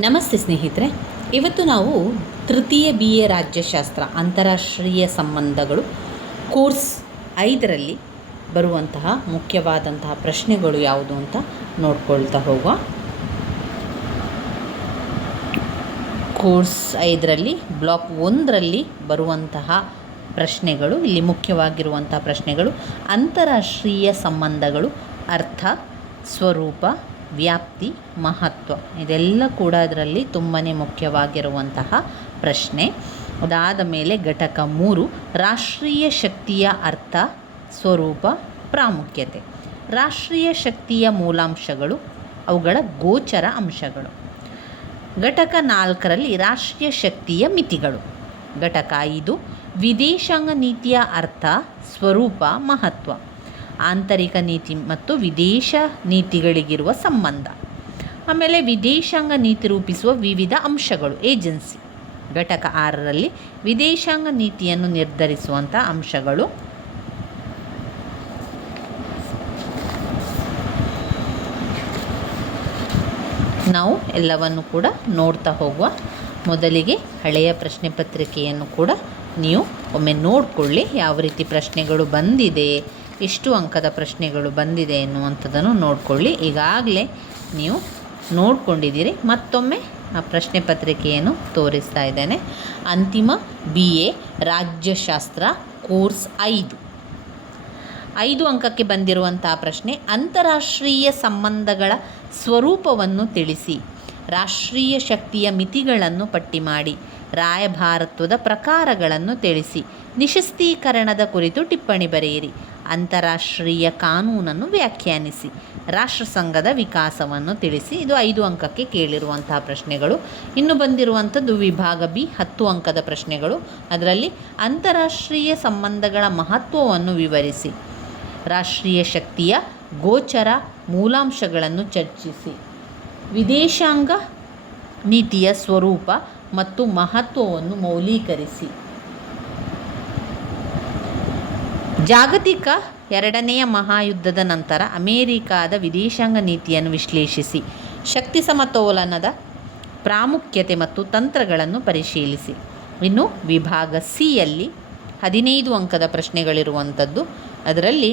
ನಮಸ್ತೆ ಸ್ನೇಹಿತರೆ, ಇವತ್ತು ನಾವು ತೃತೀಯ BA ರಾಜ್ಯಶಾಸ್ತ್ರ ಅಂತಾರಾಷ್ಟ್ರೀಯ ಸಂಬಂಧಗಳು ಕೋರ್ಸ್ 5ರಲ್ಲಿ ಬರುವಂತಹ ಮುಖ್ಯವಾದಂತಹ ಪ್ರಶ್ನೆಗಳು ಯಾವುದು ಅಂತ ನೋಡ್ಕೊಳ್ತಾ ಹೋಗುವ. ಕೋರ್ಸ್ 5ರಲ್ಲಿ ಬ್ಲಾಕ್ 1ರಲ್ಲಿ ಬರುವಂತಹ ಪ್ರಶ್ನೆಗಳು, ಇಲ್ಲಿ ಮುಖ್ಯವಾಗಿರುವಂತಹ ಪ್ರಶ್ನೆಗಳು ಅಂತಾರಾಷ್ಟ್ರೀಯ ಸಂಬಂಧಗಳು, ಅರ್ಥ, ಸ್ವರೂಪ, ವ್ಯಾಪ್ತಿ, ಮಹತ್ವ, ಇದೆಲ್ಲ ಕೂಡ ಅದರಲ್ಲಿ ತುಂಬಾ ಮುಖ್ಯವಾಗಿರುವಂತಹ ಪ್ರಶ್ನೆ. ಅದಾದ ಮೇಲೆ ಘಟಕ 3 ರಾಷ್ಟ್ರೀಯ ಶಕ್ತಿಯ ಅರ್ಥ, ಸ್ವರೂಪ, ಪ್ರಾಮುಖ್ಯತೆ. ರಾಷ್ಟ್ರೀಯ ಶಕ್ತಿಯ ಮೂಲಾಂಶಗಳು, ಅವುಗಳ ಗೋಚರ ಅಂಶಗಳು. ಘಟಕ 4ರಲ್ಲಿ ರಾಷ್ಟ್ರೀಯ ಶಕ್ತಿಯ ಮಿತಿಗಳು. ಘಟಕ 5 ವಿದೇಶಾಂಗ ನೀತಿಯ ಅರ್ಥ, ಸ್ವರೂಪ, ಮಹತ್ವ. ಆಂತರಿಕ ನೀತಿ ಮತ್ತು ವಿದೇಶ ನೀತಿಗಳಿಗಿರುವ ಸಂಬಂಧ. ಆಮೇಲೆ ವಿದೇಶಾಂಗ ನೀತಿ ರೂಪಿಸುವ ವಿವಿಧ ಅಂಶಗಳು, ಏಜೆನ್ಸಿ. ಘಟಕ 6ರಲ್ಲಿ ವಿದೇಶಾಂಗ ನೀತಿಯನ್ನು ನಿರ್ಧರಿಸುವಂಥ ಅಂಶಗಳು. ನಾವು ಎಲ್ಲವನ್ನು ಕೂಡ ನೋಡ್ತಾ ಹೋಗುವ. ಮೊದಲಿಗೆ ಹಳೆಯ ಪ್ರಶ್ನೆ ಪತ್ರಿಕೆಯನ್ನು ಕೂಡ ನೀವು ಒಮ್ಮೆ ನೋಡಿಕೊಳ್ಳಿ, ಯಾವ ರೀತಿ ಪ್ರಶ್ನೆಗಳು ಬಂದಿದೆ, ಎಷ್ಟು ಅಂಕದ ಪ್ರಶ್ನೆಗಳು ಬಂದಿದೆ ಎನ್ನುವಂಥದ್ದನ್ನು ನೋಡಿಕೊಳ್ಳಿ. ಈಗಾಗಲೇ ನೀವು ನೋಡ್ಕೊಂಡಿದ್ದೀರಿ. ಮತ್ತೊಮ್ಮೆ ಆ ಪ್ರಶ್ನೆ ಪತ್ರಿಕೆಯನ್ನು ತೋರಿಸ್ತಾ ಇದ್ದೇನೆ. ಅಂತಿಮ BA ರಾಜ್ಯಶಾಸ್ತ್ರ ಕೋರ್ಸ್ 5 ಅಂಕಕ್ಕೆ ಬಂದಿರುವಂತಹ ಪ್ರಶ್ನೆ, ಅಂತಾರಾಷ್ಟ್ರೀಯ ಸಂಬಂಧಗಳ ಸ್ವರೂಪವನ್ನು ತಿಳಿಸಿ, ರಾಷ್ಟ್ರೀಯ ಶಕ್ತಿಯ ಮಿತಿಗಳನ್ನು ಪಟ್ಟಿ ಮಾಡಿ, ರಾಯಭಾರತ್ವದ ಪ್ರಕಾರಗಳನ್ನು ತಿಳಿಸಿ, ನಿಶಸ್ತೀಕರಣದ ಕುರಿತು ಟಿಪ್ಪಣಿ ಬರೆಯಿರಿ, ಅಂತಾರಾಷ್ಟ್ರೀಯ ಕಾನೂನನ್ನು ವ್ಯಾಖ್ಯಾನಿಸಿ, ರಾಷ್ಟ್ರಸಂಘದ ವಿಕಾಸವನ್ನು ತಿಳಿಸಿ. ಇದು 5 ಅಂಕಕ್ಕೆ ಕೇಳಿರುವಂತಹ ಪ್ರಶ್ನೆಗಳು. ಇನ್ನು ಬಂದಿರುವಂಥದ್ದು ವಿಭಾಗ B 10 ಅಂಕದ ಪ್ರಶ್ನೆಗಳು. ಅದರಲ್ಲಿ ಅಂತಾರಾಷ್ಟ್ರೀಯ ಸಂಬಂಧಗಳ ಮಹತ್ವವನ್ನು ವಿವರಿಸಿ, ರಾಷ್ಟ್ರೀಯ ಶಕ್ತಿಯ ಗೋಚರ ಮೂಲಾಂಶಗಳನ್ನು ಚರ್ಚಿಸಿ, ವಿದೇಶಾಂಗ ನೀತಿಯ ಸ್ವರೂಪ ಮತ್ತು ಮಹತ್ವವನ್ನು ಮೌಲ್ಯೀಕರಿಸಿ, ಜಾಗತಿಕ 2ನೆಯ ಮಹಾಯುದ್ಧದ ನಂತರ ಅಮೇರಿಕಾದ ವಿದೇಶಾಂಗ ನೀತಿಯನ್ನು ವಿಶ್ಲೇಷಿಸಿ, ಶಕ್ತಿ ಸಮತೋಲನದ ಪ್ರಾಮುಖ್ಯತೆ ಮತ್ತು ತಂತ್ರಗಳನ್ನು ಪರಿಶೀಲಿಸಿ. ಇನ್ನು ವಿಭಾಗ Cಯಲ್ಲಿ 15 ಅಂಕದ ಪ್ರಶ್ನೆಗಳಿರುವಂಥದ್ದು. ಅದರಲ್ಲಿ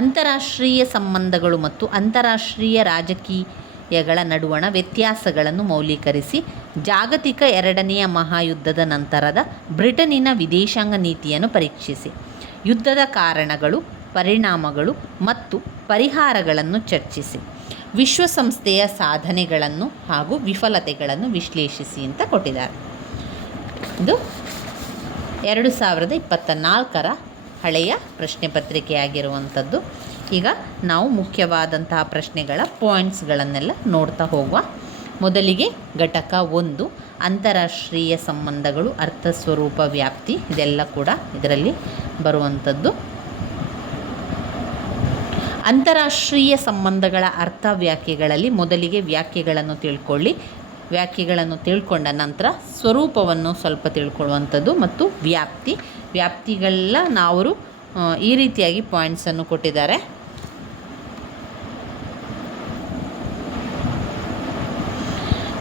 ಅಂತಾರಾಷ್ಟ್ರೀಯ ಸಂಬಂಧಗಳು ಮತ್ತು ಅಂತಾರಾಷ್ಟ್ರೀಯ ರಾಜಕೀಯಗಳ ನಡುವಣ ವ್ಯತ್ಯಾಸಗಳನ್ನು ಮೌಲ್ಯೀಕರಿಸಿ, ಜಾಗತಿಕ 2ನೆಯ ಮಹಾಯುದ್ಧದ ನಂತರದ ಬ್ರಿಟನ್ನಿನ ವಿದೇಶಾಂಗ ನೀತಿಯನ್ನು ಪರೀಕ್ಷಿಸಿ, ಯುದ್ಧದ ಕಾರಣಗಳು, ಪರಿಣಾಮಗಳು ಮತ್ತು ಪರಿಹಾರಗಳನ್ನು ಚರ್ಚಿಸಿ, ವಿಶ್ವಸಂಸ್ಥೆಯ ಸಾಧನೆಗಳನ್ನು ಹಾಗೂ ವಿಫಲತೆಗಳನ್ನು ವಿಶ್ಲೇಷಿಸಿ ಅಂತ ಕೊಟ್ಟಿದ್ದಾರೆ. ಇದು 2024ರ ಹಳೆಯ ಪ್ರಶ್ನೆ ಪತ್ರಿಕೆಯಾಗಿರುವಂಥದ್ದು. ಈಗ ನಾವು ಮುಖ್ಯವಾದಂತಹ ಪ್ರಶ್ನೆಗಳ ಪಾಯಿಂಟ್ಸ್ಗಳನ್ನೆಲ್ಲ ನೋಡ್ತಾ ಹೋಗುವ. ಮೊದಲಿಗೆ ಘಟಕ 1 ಅಂತಾರಾಷ್ಟ್ರೀಯ ಸಂಬಂಧಗಳು, ಅರ್ಥ, ಸ್ವರೂಪ, ವ್ಯಾಪ್ತಿ, ಇದೆಲ್ಲ ಕೂಡ ಇದರಲ್ಲಿ ಬರುವಂಥದ್ದು. ಅಂತಾರಾಷ್ಟ್ರೀಯ ಸಂಬಂಧಗಳ ಅರ್ಥ ವ್ಯಾಖ್ಯೆಗಳಲ್ಲಿ ಮೊದಲಿಗೆ ವ್ಯಾಖ್ಯೆಗಳನ್ನು ತಿಳ್ಕೊಳ್ಳಿ. ವ್ಯಾಖ್ಯೆಗಳನ್ನು ತಿಳ್ಕೊಂಡ ನಂತರ ಸ್ವರೂಪವನ್ನು ಸ್ವಲ್ಪ ತಿಳ್ಕೊಳ್ಳುವಂಥದ್ದು ಮತ್ತು ವ್ಯಾಪ್ತಿಗೆಲ್ಲ ನಾವು ಈ ರೀತಿಯಾಗಿ ಪಾಯಿಂಟ್ಸನ್ನು ಕೊಟ್ಟಿದ್ದಾರೆ.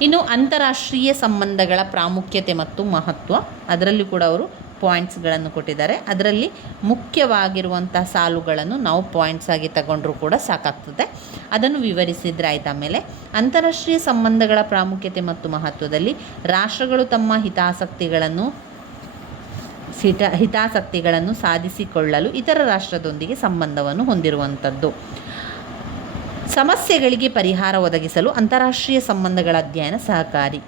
ಇನ್ನು ಅಂತಾರಾಷ್ಟ್ರೀಯ ಸಂಬಂಧಗಳ ಪ್ರಾಮುಖ್ಯತೆ ಮತ್ತು ಮಹತ್ವ, ಅದರಲ್ಲಿ ಕೂಡ ಅವರು ಪಾಯಿಂಟ್ಸ್ಗಳನ್ನು ಕೊಟ್ಟಿದ್ದಾರೆ. ಅದರಲ್ಲಿ ಮುಖ್ಯವಾಗಿರುವಂಥ ಸಾಲುಗಳನ್ನು ನಾವು ಪಾಯಿಂಟ್ಸ್ ಆಗಿ ತಗೊಂಡ್ರೂ ಕೂಡ ಸಾಕಾಗ್ತದೆ, ಅದನ್ನು ವಿವರಿಸಿದ್ರೆ ಆಯ್ತು. ಆಮೇಲೆ ಅಂತಾರಾಷ್ಟ್ರೀಯ ಸಂಬಂಧಗಳ ಪ್ರಾಮುಖ್ಯತೆ ಮತ್ತು ಮಹತ್ವದಲ್ಲಿ ರಾಷ್ಟ್ರಗಳು ತಮ್ಮ ಹಿತಾಸಕ್ತಿಗಳನ್ನು ಸಾಧಿಸಿಕೊಳ್ಳಲು ಇತರ ರಾಷ್ಟ್ರದೊಂದಿಗೆ ಸಂಬಂಧವನ್ನು ಹೊಂದಿರುವಂಥದ್ದು, ಸಮಸ್ಯೆಗಳಿಗೆ ಪರಿಹಾರ ಒದಗಿಸಲು ಅಂತಾರಾಷ್ಟ್ರೀಯ ಸಂಬಂಧಗಳ ಅಧ್ಯಯನ ಸಹಕಾರಿ,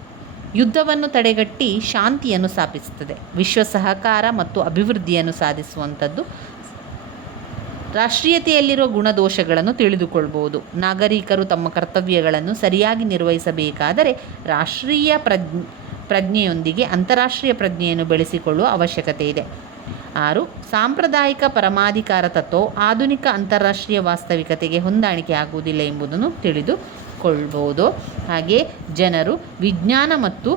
ಯುದ್ಧವನ್ನು ತಡೆಗಟ್ಟಿ ಶಾಂತಿಯನ್ನು ಸ್ಥಾಪಿಸುತ್ತದೆ, ವಿಶ್ವ ಸಹಕಾರ ಮತ್ತು ಅಭಿವೃದ್ಧಿಯನ್ನು ಸಾಧಿಸುವಂಥದ್ದು, ರಾಷ್ಟ್ರೀಯತೆಯಲ್ಲಿರುವ ಗುಣದೋಷಗಳನ್ನು ತಿಳಿದುಕೊಳ್ಬೋದು, ನಾಗರಿಕರು ತಮ್ಮ ಕರ್ತವ್ಯಗಳನ್ನು ಸರಿಯಾಗಿ ನಿರ್ವಹಿಸಬೇಕಾದರೆ ರಾಷ್ಟ್ರೀಯ ಪ್ರಜ್ಞೆಯೊಂದಿಗೆ ಅಂತಾರಾಷ್ಟ್ರೀಯ ಪ್ರಜ್ಞೆಯನ್ನು ಬೆಳೆಸಿಕೊಳ್ಳುವ ಅವಶ್ಯಕತೆ ಇದೆ. 6 ಸಾಂಪ್ರದಾಯಿಕ ಪರಮಾಧಿಕಾರ ತತ್ವವು ಆಧುನಿಕ ಅಂತಾರಾಷ್ಟ್ರೀಯ ವಾಸ್ತವಿಕತೆಗೆ ಹೊಂದಾಣಿಕೆ ಆಗುವುದಿಲ್ಲ ಎಂಬುದನ್ನು ತಿಳಿದುಕೊಳ್ಬೋದು. ಹಾಗೆ ಜನರು ವಿಜ್ಞಾನ ಮತ್ತು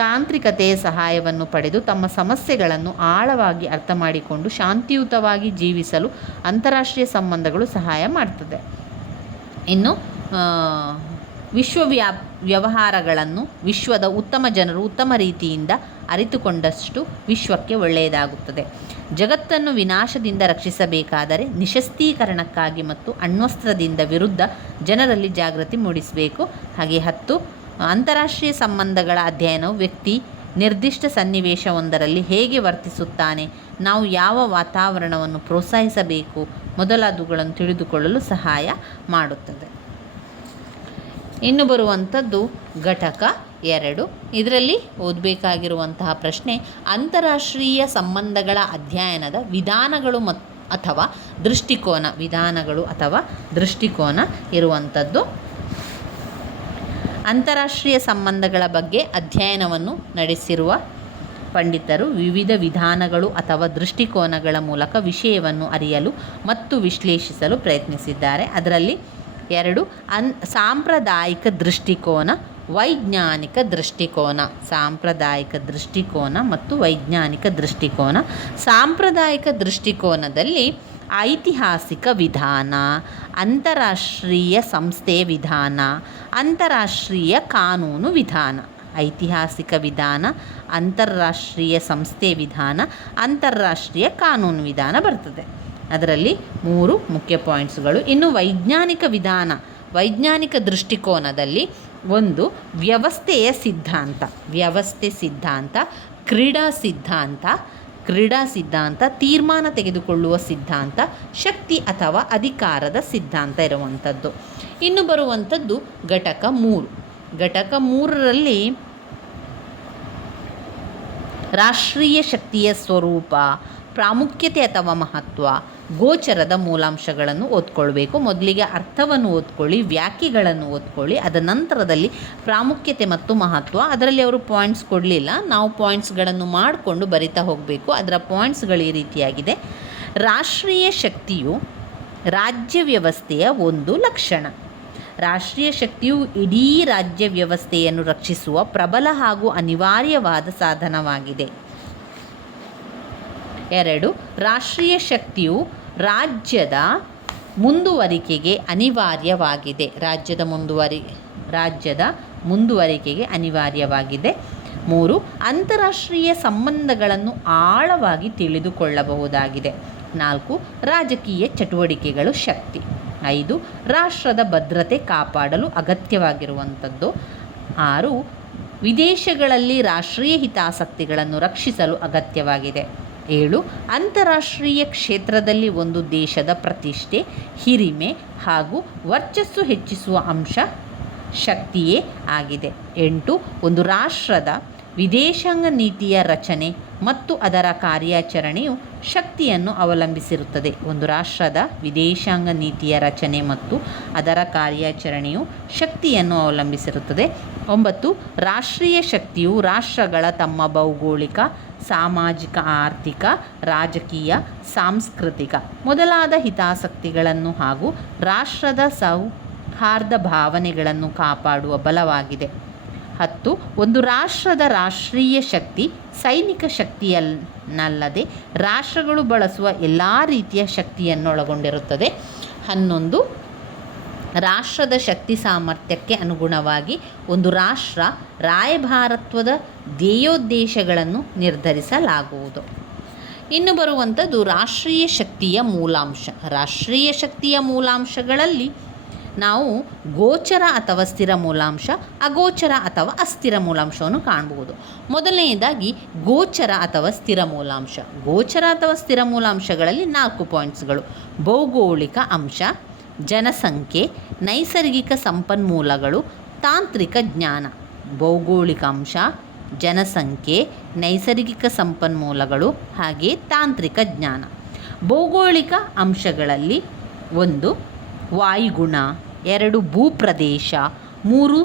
ತಾಂತ್ರಿಕತೆಯ ಸಹಾಯವನ್ನು ಪಡೆದು ತಮ್ಮ ಸಮಸ್ಯೆಗಳನ್ನು ಆಳವಾಗಿ ಅರ್ಥ ಮಾಡಿಕೊಂಡು ಶಾಂತಿಯುತವಾಗಿ ಜೀವಿಸಲು ಅಂತಾರಾಷ್ಟ್ರೀಯ ಸಂಬಂಧಗಳು ಸಹಾಯ ಮಾಡ್ತದೆ. ಇನ್ನು ವ್ಯವಹಾರಗಳನ್ನು ವಿಶ್ವದ ಉತ್ತಮ ಜನರು ಉತ್ತಮ ರೀತಿಯಿಂದ ಅರಿತುಕೊಂಡಷ್ಟು ವಿಶ್ವಕ್ಕೆ ಒಳ್ಳೆಯದಾಗುತ್ತದೆ. ಜಗತ್ತನ್ನು ವಿನಾಶದಿಂದ ರಕ್ಷಿಸಬೇಕಾದರೆ ನಿಶಸ್ತೀಕರಣಕ್ಕಾಗಿ ಮತ್ತು ಅಣ್ವಸ್ತ್ರದಿಂದ ವಿರುದ್ಧ ಜನರಲ್ಲಿ ಜಾಗೃತಿ ಮೂಡಿಸಬೇಕು. ಹಾಗೆ 10 ಅಂತಾರಾಷ್ಟ್ರೀಯ ಸಂಬಂಧಗಳ ಅಧ್ಯಯನವು ವ್ಯಕ್ತಿ ನಿರ್ದಿಷ್ಟ ಸನ್ನಿವೇಶವೊಂದರಲ್ಲಿ ಹೇಗೆ ವರ್ತಿಸುತ್ತಾನೆ, ನಾವು ಯಾವ ವಾತಾವರಣವನ್ನು ಪ್ರೋತ್ಸಾಹಿಸಬೇಕು ಮೊದಲಾದವುಗಳನ್ನು ತಿಳಿದುಕೊಳ್ಳಲು ಸಹಾಯ ಮಾಡುತ್ತದೆ. ಇನ್ನು ಬರುವಂಥದ್ದು ಘಟಕ 2. ಇದರಲ್ಲಿ ಓದಬೇಕಾಗಿರುವಂತಹ ಪ್ರಶ್ನೆ ಅಂತಾರಾಷ್ಟ್ರೀಯ ಸಂಬಂಧಗಳ ಅಧ್ಯಯನದ ವಿಧಾನಗಳು ಅಥವಾ ದೃಷ್ಟಿಕೋನ ಇರುವಂಥದ್ದು. ಅಂತಾರಾಷ್ಟ್ರೀಯ ಸಂಬಂಧಗಳ ಬಗ್ಗೆ ಅಧ್ಯಯನವನ್ನು ನಡೆಸಿರುವ ಪಂಡಿತರು ವಿವಿಧ ವಿಧಾನಗಳು ಅಥವಾ ದೃಷ್ಟಿಕೋನಗಳ ಮೂಲಕ ವಿಷಯವನ್ನು ಅರಿಯಲು ಮತ್ತು ವಿಶ್ಲೇಷಿಸಲು ಪ್ರಯತ್ನಿಸಿದ್ದಾರೆ. ಅದರಲ್ಲಿ 2 ಸಾಂಪ್ರದಾಯಿಕ ದೃಷ್ಟಿಕೋನ, ವೈಜ್ಞಾನಿಕ ದೃಷ್ಟಿಕೋನ. ಸಾಂಪ್ರದಾಯಿಕ ದೃಷ್ಟಿಕೋನ ಮತ್ತು ವೈಜ್ಞಾನಿಕ ದೃಷ್ಟಿಕೋನ. ಸಾಂಪ್ರದಾಯಿಕ ದೃಷ್ಟಿಕೋನದಲ್ಲಿ ಐತಿಹಾಸಿಕ ವಿಧಾನ, ಅಂತಾರಾಷ್ಟ್ರೀಯ ಸಂಸ್ಥೆಯ ವಿಧಾನ, ಅಂತಾರಾಷ್ಟ್ರೀಯ ಕಾನೂನು ವಿಧಾನ. ಐತಿಹಾಸಿಕ ವಿಧಾನ, ಅಂತಾರಾಷ್ಟ್ರೀಯ ಸಂಸ್ಥೆಯ ವಿಧಾನ, ಅಂತಾರಾಷ್ಟ್ರೀಯ ಕಾನೂನು ವಿಧಾನ ಬರ್ತದೆ. ಅದರಲ್ಲಿ 3 ಮುಖ್ಯ ಪಾಯಿಂಟ್ಸ್ಗಳು. ಇನ್ನು ವೈಜ್ಞಾನಿಕ ದೃಷ್ಟಿಕೋನದಲ್ಲಿ 1 ವ್ಯವಸ್ಥೆ ಸಿದ್ಧಾಂತ, ಕ್ರೀಡಾ ಸಿದ್ಧಾಂತ, ತೀರ್ಮಾನ ತೆಗೆದುಕೊಳ್ಳುವ ಸಿದ್ಧಾಂತ, ಶಕ್ತಿ ಅಥವಾ ಅಧಿಕಾರದ ಸಿದ್ಧಾಂತ ಇರುವಂಥದ್ದು. ಇನ್ನು ಬರುವಂಥದ್ದು ಘಟಕ 3. ಘಟಕ 3ರಲ್ಲಿ ರಾಷ್ಟ್ರೀಯ ಶಕ್ತಿಯ ಸ್ವರೂಪ, ಪ್ರಾಮುಖ್ಯತೆ ಅಥವಾ ಮಹತ್ವ, ಗೋಚರದ ಮೂಲಾಂಶಗಳನ್ನು ಓದ್ಕೊಳ್ಬೇಕು. ಮೊದಲಿಗೆ ಅರ್ಥವನ್ನು ಓದ್ಕೊಳ್ಳಿ, ವ್ಯಾಖ್ಯೆಗಳನ್ನು ಓದ್ಕೊಳ್ಳಿ. ಅದ ನಂತರದಲ್ಲಿ ಪ್ರಾಮುಖ್ಯತೆ ಮತ್ತು ಮಹತ್ವ. ಅದರಲ್ಲಿ ಅವರು ಪಾಯಿಂಟ್ಸ್ ಕೊಡಲಿಲ್ಲ, ನಾವು ಪಾಯಿಂಟ್ಸ್ಗಳನ್ನು ಮಾಡಿಕೊಂಡು ಬರಿತಾ ಹೋಗಬೇಕು. ಅದರ ಪಾಯಿಂಟ್ಸ್ಗಳು ಈ ರೀತಿಯಾಗಿದೆ. ರಾಷ್ಟ್ರೀಯ ಶಕ್ತಿಯು ರಾಜ್ಯ ವ್ಯವಸ್ಥೆಯ ಒಂದು ಲಕ್ಷಣ. ರಾಷ್ಟ್ರೀಯ ಶಕ್ತಿಯು ಇಡೀ ರಾಜ್ಯ ವ್ಯವಸ್ಥೆಯನ್ನು ರಕ್ಷಿಸುವ ಪ್ರಬಲ ಹಾಗೂ ಅನಿವಾರ್ಯವಾದ ಸಾಧನವಾಗಿದೆ. 2 ರಾಷ್ಟ್ರೀಯ ಶಕ್ತಿಯು ರಾಜ್ಯದ ಮುಂದುವರಿಕೆಗೆ ಅನಿವಾರ್ಯವಾಗಿದೆ. ರಾಜ್ಯದ ಮುಂದುವರಿಕೆಗೆ ಅನಿವಾರ್ಯವಾಗಿದೆ. 3 ಅಂತಾರಾಷ್ಟ್ರೀಯ ಸಂಬಂಧಗಳನ್ನು ಆಳವಾಗಿ ತಿಳಿದುಕೊಳ್ಳಬಹುದಾಗಿದೆ. 4 ರಾಜಕೀಯ ಚಟುವಟಿಕೆಗಳು ಶಕ್ತಿ. 5 ರಾಷ್ಟ್ರದ ಭದ್ರತೆ ಕಾಪಾಡಲು ಅಗತ್ಯವಾಗಿರುವಂಥದ್ದು. 6 ವಿದೇಶಗಳಲ್ಲಿ ರಾಷ್ಟ್ರೀಯ ಹಿತಾಸಕ್ತಿಗಳನ್ನು ರಕ್ಷಿಸಲು ಅಗತ್ಯವಾಗಿದೆ. 7 ಅಂತಾರಾಷ್ಟ್ರೀಯ ಕ್ಷೇತ್ರದಲ್ಲಿ ಒಂದು ದೇಶದ ಪ್ರತಿಷ್ಠೆ, ಹಿರಿಮೆ ಹಾಗೂ ವರ್ಚಸ್ಸು ಹೆಚ್ಚಿಸುವ ಅಂಶ ಶಕ್ತಿಯೇ ಆಗಿದೆ. 8 ಒಂದು ರಾಷ್ಟ್ರದ ವಿದೇಶಾಂಗ ನೀತಿಯ ರಚನೆ ಮತ್ತು ಅದರ ಕಾರ್ಯಾಚರಣೆಯು ಶಕ್ತಿಯನ್ನು ಅವಲಂಬಿಸಿರುತ್ತದೆ. ಒಂದು ರಾಷ್ಟ್ರದ ವಿದೇಶಾಂಗ ನೀತಿಯ ರಚನೆ ಮತ್ತು ಅದರ ಕಾರ್ಯಾಚರಣೆಯು ಶಕ್ತಿಯನ್ನು ಅವಲಂಬಿಸಿರುತ್ತದೆ. 9 ರಾಷ್ಟ್ರೀಯ ಶಕ್ತಿಯು ರಾಷ್ಟ್ರಗಳ ತಮ್ಮ ಭೌಗೋಳಿಕ, ಸಾಮಾಜಿಕ, ಆರ್ಥಿಕ, ರಾಜಕೀಯ, ಸಾಂಸ್ಕೃತಿಕ ಮೊದಲಾದ ಹಿತಾಸಕ್ತಿಗಳನ್ನು ಹಾಗೂ ರಾಷ್ಟ್ರದ ಸೌಹಾರ್ದ ಭಾವನೆಗಳನ್ನು ಕಾಪಾಡುವ ಬಲವಾಗಿದೆ. 10 ಒಂದು ರಾಷ್ಟ್ರದ ರಾಷ್ಟ್ರೀಯ ಶಕ್ತಿ ಸೈನಿಕ ಶಕ್ತಿಯನ್ನಲ್ಲದೆ ರಾಷ್ಟ್ರಗಳು ಬಳಸುವ ಎಲ್ಲ ರೀತಿಯ ಶಕ್ತಿಯನ್ನೊಳಗೊಂಡಿರುತ್ತದೆ. 11 ರಾಷ್ಟ್ರದ ಶಕ್ತಿ ಸಾಮರ್ಥ್ಯಕ್ಕೆ ಅನುಗುಣವಾಗಿ ಒಂದು ರಾಷ್ಟ್ರ ರಾಯಭಾರತ್ವದ ಧ್ಯೇಯೋದ್ದೇಶಗಳನ್ನು ನಿರ್ಧರಿಸಲಾಗುವುದು. ಇನ್ನು ಬರುವಂಥದ್ದು ರಾಷ್ಟ್ರೀಯ ಶಕ್ತಿಯ ಮೂಲಾಂಶ. ರಾಷ್ಟ್ರೀಯ ಶಕ್ತಿಯ ಮೂಲಾಂಶಗಳಲ್ಲಿ ನಾವು ಗೋಚರ ಅಥವಾ ಸ್ಥಿರ ಮೂಲಾಂಶ, ಅಗೋಚರ ಅಥವಾ ಅಸ್ಥಿರ ಮೂಲಾಂಶವನ್ನು ಕಾಣಬಹುದು. ಮೊದಲನೆಯದಾಗಿ ಗೋಚರ ಅಥವಾ ಸ್ಥಿರ ಮೂಲಾಂಶ. ಗೋಚರ ಅಥವಾ ಸ್ಥಿರ ಮೂಲಾಂಶಗಳಲ್ಲಿ 4 ಪಾಯಿಂಟ್ಸ್ಗಳು. ಭೌಗೋಳಿಕ ಅಂಶ, ಜನಸಂಖ್ಯೆ, ನೈಸರ್ಗಿಕ ಸಂಪನ್ಮೂಲಗಳು, ತಾಂತ್ರಿಕ ಜ್ಞಾನ. ಭೌಗೋಳಿಕ ಅಂಶ, ಜನಸಂಖ್ಯೆ, ನೈಸರ್ಗಿಕ ಸಂಪನ್ಮೂಲಗಳು ಹಾಗೆ ತಾಂತ್ರಿಕ ಜ್ಞಾನ. ಭೌಗೋಳಿಕ ಅಂಶಗಳಲ್ಲಿ 1 ವಾಯುಗುಣ, 2 ಭೂಪ್ರದೇಶ, 3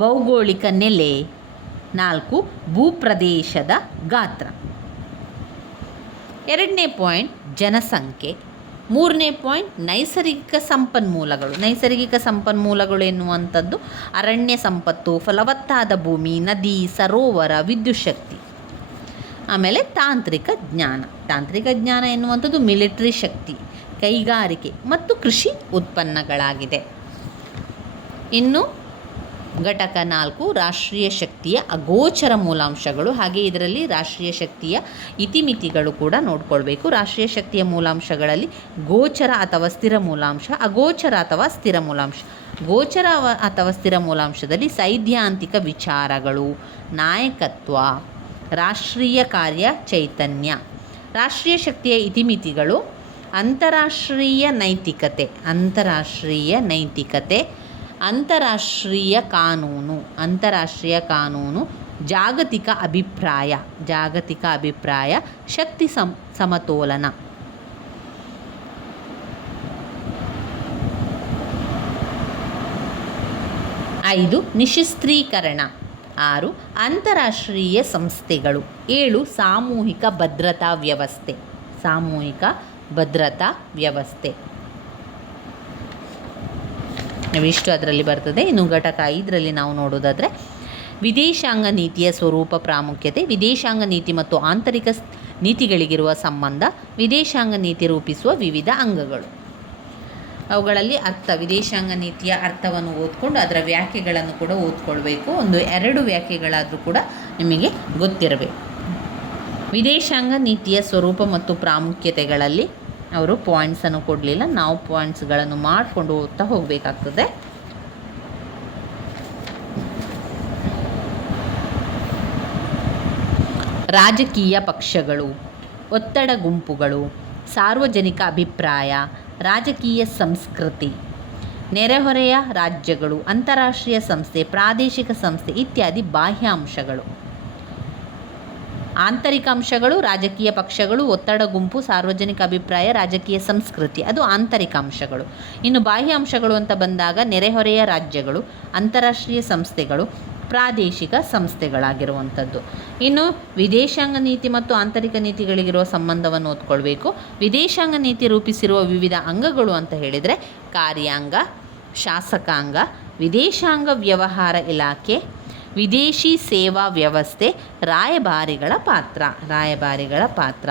ಭೌಗೋಳಿಕ ನೆಲೆ, 4 ಭೂಪ್ರದೇಶದ ಗಾತ್ರ. 2ನೇ ಪಾಯಿಂಟ್ ಜನಸಂಖ್ಯೆ. 3ನೇ ಪಾಯಿಂಟ್ ನೈಸರ್ಗಿಕ ಸಂಪನ್ಮೂಲಗಳು. ನೈಸರ್ಗಿಕ ಸಂಪನ್ಮೂಲಗಳು ಎನ್ನುವಂಥದ್ದು ಅರಣ್ಯ ಸಂಪತ್ತು, ಫಲವತ್ತಾದ ಭೂಮಿ, ನದಿ, ಸರೋವರ, ವಿದ್ಯುತ್ ಶಕ್ತಿ. ಆಮೇಲೆ ತಾಂತ್ರಿಕ ಜ್ಞಾನ. ತಾಂತ್ರಿಕ ಜ್ಞಾನ ಎನ್ನುವಂಥದ್ದು ಮಿಲಿಟರಿ ಶಕ್ತಿ, ಕೈಗಾರಿಕೆ ಮತ್ತು ಕೃಷಿ ಉತ್ಪನ್ನಗಳಾಗಿದೆ. ಇನ್ನು ಘಟಕ 4 ರಾಷ್ಟ್ರೀಯ ಶಕ್ತಿಯ ಅಗೋಚರ ಮೂಲಾಂಶಗಳು. ಹಾಗೆ ಇದರಲ್ಲಿ ರಾಷ್ಟ್ರೀಯ ಶಕ್ತಿಯ ಇತಿಮಿತಿಗಳು ಕೂಡ ನೋಡ್ಕೊಳ್ಬೇಕು. ರಾಷ್ಟ್ರೀಯ ಶಕ್ತಿಯ ಮೂಲಾಂಶಗಳಲ್ಲಿ ಗೋಚರ ಅಥವಾ ಸ್ಥಿರ ಮೂಲಾಂಶ, ಅಗೋಚರ ಅಥವಾ ಸ್ಥಿರ ಮೂಲಾಂಶ. ಗೋಚರ ಅಥವಾ ಸ್ಥಿರ ಮೂಲಾಂಶದಲ್ಲಿ ಸೈದ್ಧಾಂತಿಕ ವಿಚಾರಗಳು, ನಾಯಕತ್ವ, ರಾಷ್ಟ್ರೀಯ ಕಾರ್ಯ ಚೈತನ್ಯ. ರಾಷ್ಟ್ರೀಯ ಶಕ್ತಿಯ ಇತಿಮಿತಿಗಳು ಅಂತಾರಾಷ್ಟ್ರೀಯ ನೈತಿಕತೆ, ಅಂತಾರಾಷ್ಟ್ರೀಯ ಕಾನೂನು, ಜಾಗತಿಕ ಅಭಿಪ್ರಾಯ, ಶಕ್ತಿ ಸಮತೋಲನ. 5 ನಿಶಸ್ತ್ರೀಕರಣ. 6 ಅಂತಾರಾಷ್ಟ್ರೀಯ ಸಂಸ್ಥೆಗಳು. 7 ಸಾಮೂಹಿಕ ಭದ್ರತಾ ವ್ಯವಸ್ಥೆ. ಇವಿಷ್ಟು ಅದರಲ್ಲಿ ಬರ್ತದೆ. ಇನ್ನು ಘಟಕ 5ರಲ್ಲಿ ನಾವು ನೋಡೋದಾದರೆ ವಿದೇಶಾಂಗ ನೀತಿಯ ಸ್ವರೂಪ, ಪ್ರಾಮುಖ್ಯತೆ, ವಿದೇಶಾಂಗ ನೀತಿ ಮತ್ತು ಆಂತರಿಕ ನೀತಿಗಳಿಗಿರುವ ಸಂಬಂಧ, ವಿದೇಶಾಂಗ ನೀತಿ ರೂಪಿಸುವ ವಿವಿಧ ಅಂಗಗಳು. ಅವುಗಳಲ್ಲಿ ವಿದೇಶಾಂಗ ನೀತಿಯ ಅರ್ಥವನ್ನು ಓದ್ಕೊಂಡು ಅದರ ವ್ಯಾಖ್ಯೆಗಳನ್ನು ಕೂಡ ಓದ್ಕೊಳ್ಬೇಕು. 1-2 ವ್ಯಾಖ್ಯೆಗಳಾದರೂ ಕೂಡ ನಿಮಗೆ ಗೊತ್ತಿರಬೇಕು. ವಿದೇಶಾಂಗ ನೀತಿಯ ಸ್ವರೂಪ ಮತ್ತು ಪ್ರಾಮುಖ್ಯತೆಗಳಲ್ಲಿ ಅವರು ಪಾಯಿಂಟ್ಸನ್ನು ಕೊಡಲಿಲ್ಲ, ನಾವು ಪಾಯಿಂಟ್ಸ್ಗಳನ್ನು ಮಾಡಿಕೊಂಡು ಓದ್ತಾ ಹೋಗಬೇಕಾಗ್ತದೆ. ರಾಜಕೀಯ ಪಕ್ಷಗಳು, ಒತ್ತಡ ಗುಂಪುಗಳು, ಸಾರ್ವಜನಿಕ ಅಭಿಪ್ರಾಯ, ರಾಜಕೀಯ ಸಂಸ್ಕೃತಿ, ನೆರೆಹೊರೆಯ ರಾಜ್ಯಗಳು, ಅಂತಾರಾಷ್ಟ್ರೀಯ ಸಂಸ್ಥೆ, ಪ್ರಾದೇಶಿಕ ಸಂಸ್ಥೆ ಇತ್ಯಾದಿ ಬಾಹ್ಯ ಅಂಶಗಳು. ಆಂತರಿಕ ಅಂಶಗಳು ರಾಜಕೀಯ ಪಕ್ಷಗಳು, ಒತ್ತಡ ಗುಂಪು, ಸಾರ್ವಜನಿಕ ಅಭಿಪ್ರಾಯ, ರಾಜಕೀಯ ಸಂಸ್ಕೃತಿ, ಅದು ಆಂತರಿಕ ಅಂಶಗಳು. ಇನ್ನು ಬಾಹ್ಯ ಅಂಶಗಳು ಅಂತ ಬಂದಾಗ ನೆರೆಹೊರೆಯ ರಾಜ್ಯಗಳು, ಅಂತಾರಾಷ್ಟ್ರೀಯ ಸಂಸ್ಥೆಗಳು, ಪ್ರಾದೇಶಿಕ ಸಂಸ್ಥೆಗಳಾಗಿರುವಂಥದ್ದು. ಇನ್ನು ವಿದೇಶಾಂಗ ನೀತಿ ಮತ್ತು ಆಂತರಿಕ ನೀತಿಗಳಿಗಿರುವ ಸಂಬಂಧವನ್ನು ಓದ್ಕೊಳ್ಬೇಕು. ವಿದೇಶಾಂಗ ನೀತಿ ರೂಪಿಸಿರುವ ವಿವಿಧ ಅಂಗಗಳು ಅಂತ ಹೇಳಿದರೆ ಕಾರ್ಯಾಂಗ, ಶಾಸಕಾಂಗ, ವಿದೇಶಾಂಗ ವ್ಯವಹಾರ ಇಲಾಖೆ, ವಿದೇಶಿ ಸೇವಾ ವ್ಯವಸ್ಥೆ, ರಾಯಭಾರಿಗಳ ಪಾತ್ರ.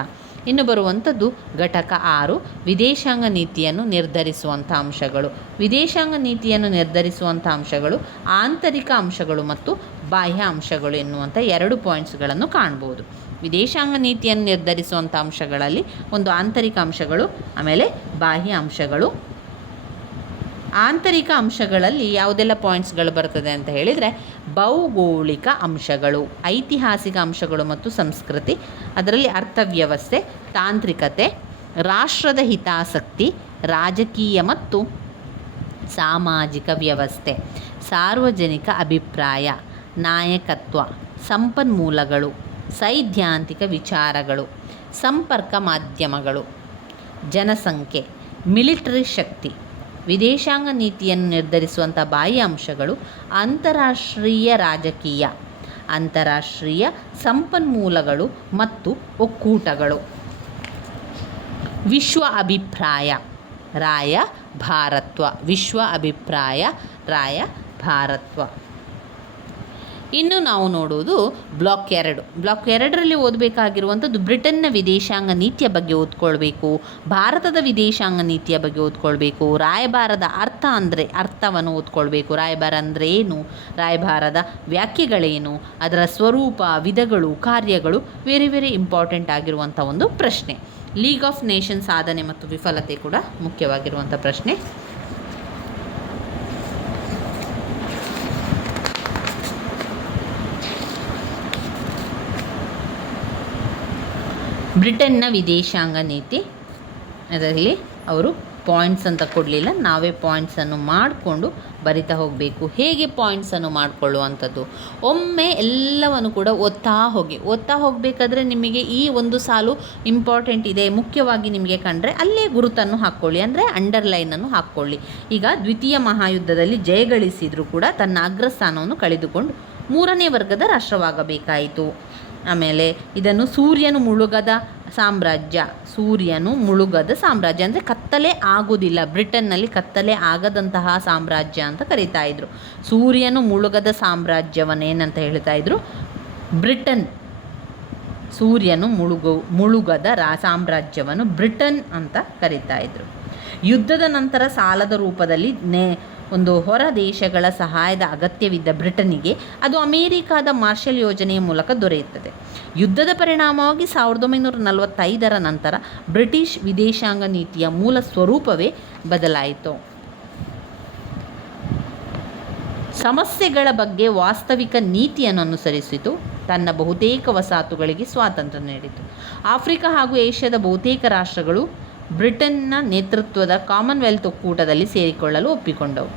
ಇನ್ನು ಬರುವಂಥದ್ದು ಘಟಕ 6 ವಿದೇಶಾಂಗ ನೀತಿಯನ್ನು ನಿರ್ಧರಿಸುವಂಥ ಅಂಶಗಳು. ವಿದೇಶಾಂಗ ನೀತಿಯನ್ನು ನಿರ್ಧರಿಸುವಂಥ ಅಂಶಗಳು ಆಂತರಿಕ ಅಂಶಗಳು ಮತ್ತು ಬಾಹ್ಯ ಅಂಶಗಳು ಎನ್ನುವಂಥ 2 ಪಾಯಿಂಟ್ಸ್ಗಳನ್ನು ಕಾಣ್ಬೋದು. ವಿದೇಶಾಂಗ ನೀತಿಯನ್ನು ನಿರ್ಧರಿಸುವಂಥ ಅಂಶಗಳಲ್ಲಿ ಒಂದು ಆಂತರಿಕ ಅಂಶಗಳು, ಆಮೇಲೆ ಬಾಹ್ಯ ಅಂಶಗಳು. ಆಂತರಿಕ ಅಂಶಗಳಲ್ಲಿ ಯಾವುದೆಲ್ಲ ಪಾಯಿಂಟ್ಸ್ಗಳು ಬರ್ತದೆ ಅಂತ ಹೇಳಿದರೆ ಭೌಗೋಳಿಕ ಅಂಶಗಳು, ಐತಿಹಾಸಿಕ ಅಂಶಗಳು ಮತ್ತು ಸಂಸ್ಕೃತಿ, ಅದರಲ್ಲಿ ಅರ್ಥವ್ಯವಸ್ಥೆ, ತಾಂತ್ರಿಕತೆ, ರಾಷ್ಟ್ರದ ಹಿತಾಸಕ್ತಿ, ರಾಜಕೀಯ ಮತ್ತು ಸಾಮಾಜಿಕ ವ್ಯವಸ್ಥೆ, ಸಾರ್ವಜನಿಕ ಅಭಿಪ್ರಾಯ, ನಾಯಕತ್ವ, ಸಂಪನ್ಮೂಲಗಳು, ಸೈದ್ಧಾಂತಿಕ ವಿಚಾರಗಳು, ಸಂಪರ್ಕ ಮಾಧ್ಯಮಗಳು, ಜನಸಂಖ್ಯೆ, ಮಿಲಿಟರಿ ಶಕ್ತಿ. ವಿದೇಶಾಂಗ ನೀತಿಯನ್ನು ನಿರ್ಧರಿಸುವಂಥ ಬಾಹ್ಯ ಅಂಶಗಳು ಅಂತಾರಾಷ್ಟ್ರೀಯ ರಾಜಕೀಯ, ಅಂತಾರಾಷ್ಟ್ರೀಯ ಸಂಪನ್ಮೂಲಗಳು ಮತ್ತು ಒಕ್ಕೂಟಗಳು. ವಿಶ್ವ ಅಭಿಪ್ರಾಯ, ರಾಯಭಾರತ್ವ. ಇನ್ನು ನಾವು ನೋಡುವುದು ಬ್ಲಾಕ್ 2. ಬ್ಲಾಕ್ 2ರಲ್ಲಿ ಓದಬೇಕಾಗಿರುವಂಥದ್ದು ಬ್ರಿಟನ್ನ ವಿದೇಶಾಂಗ ನೀತಿಯ ಬಗ್ಗೆ ಓದ್ಕೊಳ್ಬೇಕು, ಭಾರತದ ವಿದೇಶಾಂಗ ನೀತಿಯ ಬಗ್ಗೆ ಓದ್ಕೊಳ್ಬೇಕು, ರಾಯಭಾರದ ಅರ್ಥವನ್ನು ಓದ್ಕೊಳ್ಬೇಕು. ರಾಯಭಾರ ಅಂದರೆ ಏನು, ರಾಯಭಾರದ ವ್ಯಾಖ್ಯೆಗಳೇನು, ಅದರ ಸ್ವರೂಪ, ವಿಧಗಳು, ಕಾರ್ಯಗಳು ವೆರಿ ವೆರಿ ಇಂಪಾರ್ಟೆಂಟ್ ಆಗಿರುವಂಥ ಒಂದು ಪ್ರಶ್ನೆ. ಲೀಗ್ ಆಫ್ ನೇಷನ್ ಸಾಧನೆ ಮತ್ತು ವಿಫಲತೆ ಕೂಡ ಮುಖ್ಯವಾಗಿರುವಂಥ ಪ್ರಶ್ನೆ. ಬ್ರಿಟನ್ನ ವಿದೇಶಾಂಗ ನೀತಿ, ಅದರಲ್ಲಿ ಅವರು ಪಾಯಿಂಟ್ಸ್ ಅಂತ ಕೊಡಲಿಲ್ಲ, ನಾವೇ ಪಾಯಿಂಟ್ಸನ್ನು ಮಾಡಿಕೊಂಡು ಬರಿತಾ ಹೋಗಬೇಕು. ಹೇಗೆ ಪಾಯಿಂಟ್ಸನ್ನು ಮಾಡಿಕೊಳ್ಳುವಂಥದ್ದು, ಒಮ್ಮೆ ಎಲ್ಲವನ್ನು ಕೂಡ ಓದ್ತಾ ಹೋಗಬೇಕಾದ್ರೆ ನಿಮಗೆ ಈ ಒಂದು ಸಾಲು ಇಂಪಾರ್ಟೆಂಟ್ ಇದೆ, ಮುಖ್ಯವಾಗಿ ನಿಮಗೆ ಕಂಡ್ರೆ ಅಲ್ಲೇ ಗುರುತನ್ನು ಹಾಕ್ಕೊಳ್ಳಿ, ಅಂದರೆ ಅಂಡರ್ಲೈನನ್ನು ಹಾಕ್ಕೊಳ್ಳಿ. ಈಗ ದ್ವಿತೀಯ ಮಹಾಯುದ್ಧದಲ್ಲಿ ಜಯಗಳಿಸಿದರೂ ಕೂಡ ತನ್ನ ಅಗ್ರಸ್ಥಾನವನ್ನು ಕಳೆದುಕೊಂಡು 3ನೇ ವರ್ಗದ ರಾಷ್ಟ್ರವಾಗಬೇಕಾಯಿತು. ಆಮೇಲೆ ಇದನ್ನು ಸೂರ್ಯನು ಮುಳುಗದ ಸಾಮ್ರಾಜ್ಯ ಅಂದರೆ ಕತ್ತಲೆ ಆಗೋದಿಲ್ಲ, ಬ್ರಿಟನ್ನಲ್ಲಿ ಕತ್ತಲೆ ಆಗದಂತಹ ಸಾಮ್ರಾಜ್ಯ ಅಂತ ಕರೀತಾ ಇದ್ರು. ಸೂರ್ಯನು ಮುಳುಗದ ಸಾಮ್ರಾಜ್ಯವನ್ನೇನಂತ ಹೇಳ್ತಾ ಇದ್ರು, ಬ್ರಿಟನ್. ಸೂರ್ಯನು ಮುಳುಗದ ಸಾಮ್ರಾಜ್ಯವನ್ನು ಬ್ರಿಟನ್ ಅಂತ ಕರೀತಾ ಇದ್ರು. ಯುದ್ಧದ ನಂತರ ಸಾಲದ ರೂಪದಲ್ಲಿ ಒಂದು ಹೊರ ದೇಶಗಳ ಸಹಾಯದ ಅಗತ್ಯವಿದ್ದ ಬ್ರಿಟನ್ನಿಗೆ ಅದು ಅಮೇರಿಕಾದ ಮಾರ್ಷಲ್ ಯೋಜನೆಯ ಮೂಲಕ ದೊರೆಯುತ್ತದೆ. ಯುದ್ಧದ ಪರಿಣಾಮವಾಗಿ 1945ರ ನಂತರ ಬ್ರಿಟಿಷ್ ವಿದೇಶಾಂಗ ನೀತಿಯ ಮೂಲ ಸ್ವರೂಪವೇ ಬದಲಾಯಿತು. ಸಮಸ್ಯೆಗಳ ಬಗ್ಗೆ ವಾಸ್ತವಿಕ ನೀತಿಯನ್ನು ಅನುಸರಿಸಿತು. ತನ್ನ ಬಹುತೇಕ ವಸಾಹತುಗಳಿಗೆ ಸ್ವಾತಂತ್ರ್ಯ ನೀಡಿತು. ಆಫ್ರಿಕಾ ಹಾಗೂ ಏಷ್ಯಾದ ಬಹುತೇಕ ರಾಷ್ಟ್ರಗಳು ಬ್ರಿಟನ್ನ ನೇತೃತ್ವದ ಕಾಮನ್ವೆಲ್ತ್ ಒಕ್ಕೂಟದಲ್ಲಿ ಸೇರಿಕೊಳ್ಳಲು ಒಪ್ಪಿಕೊಂಡವು.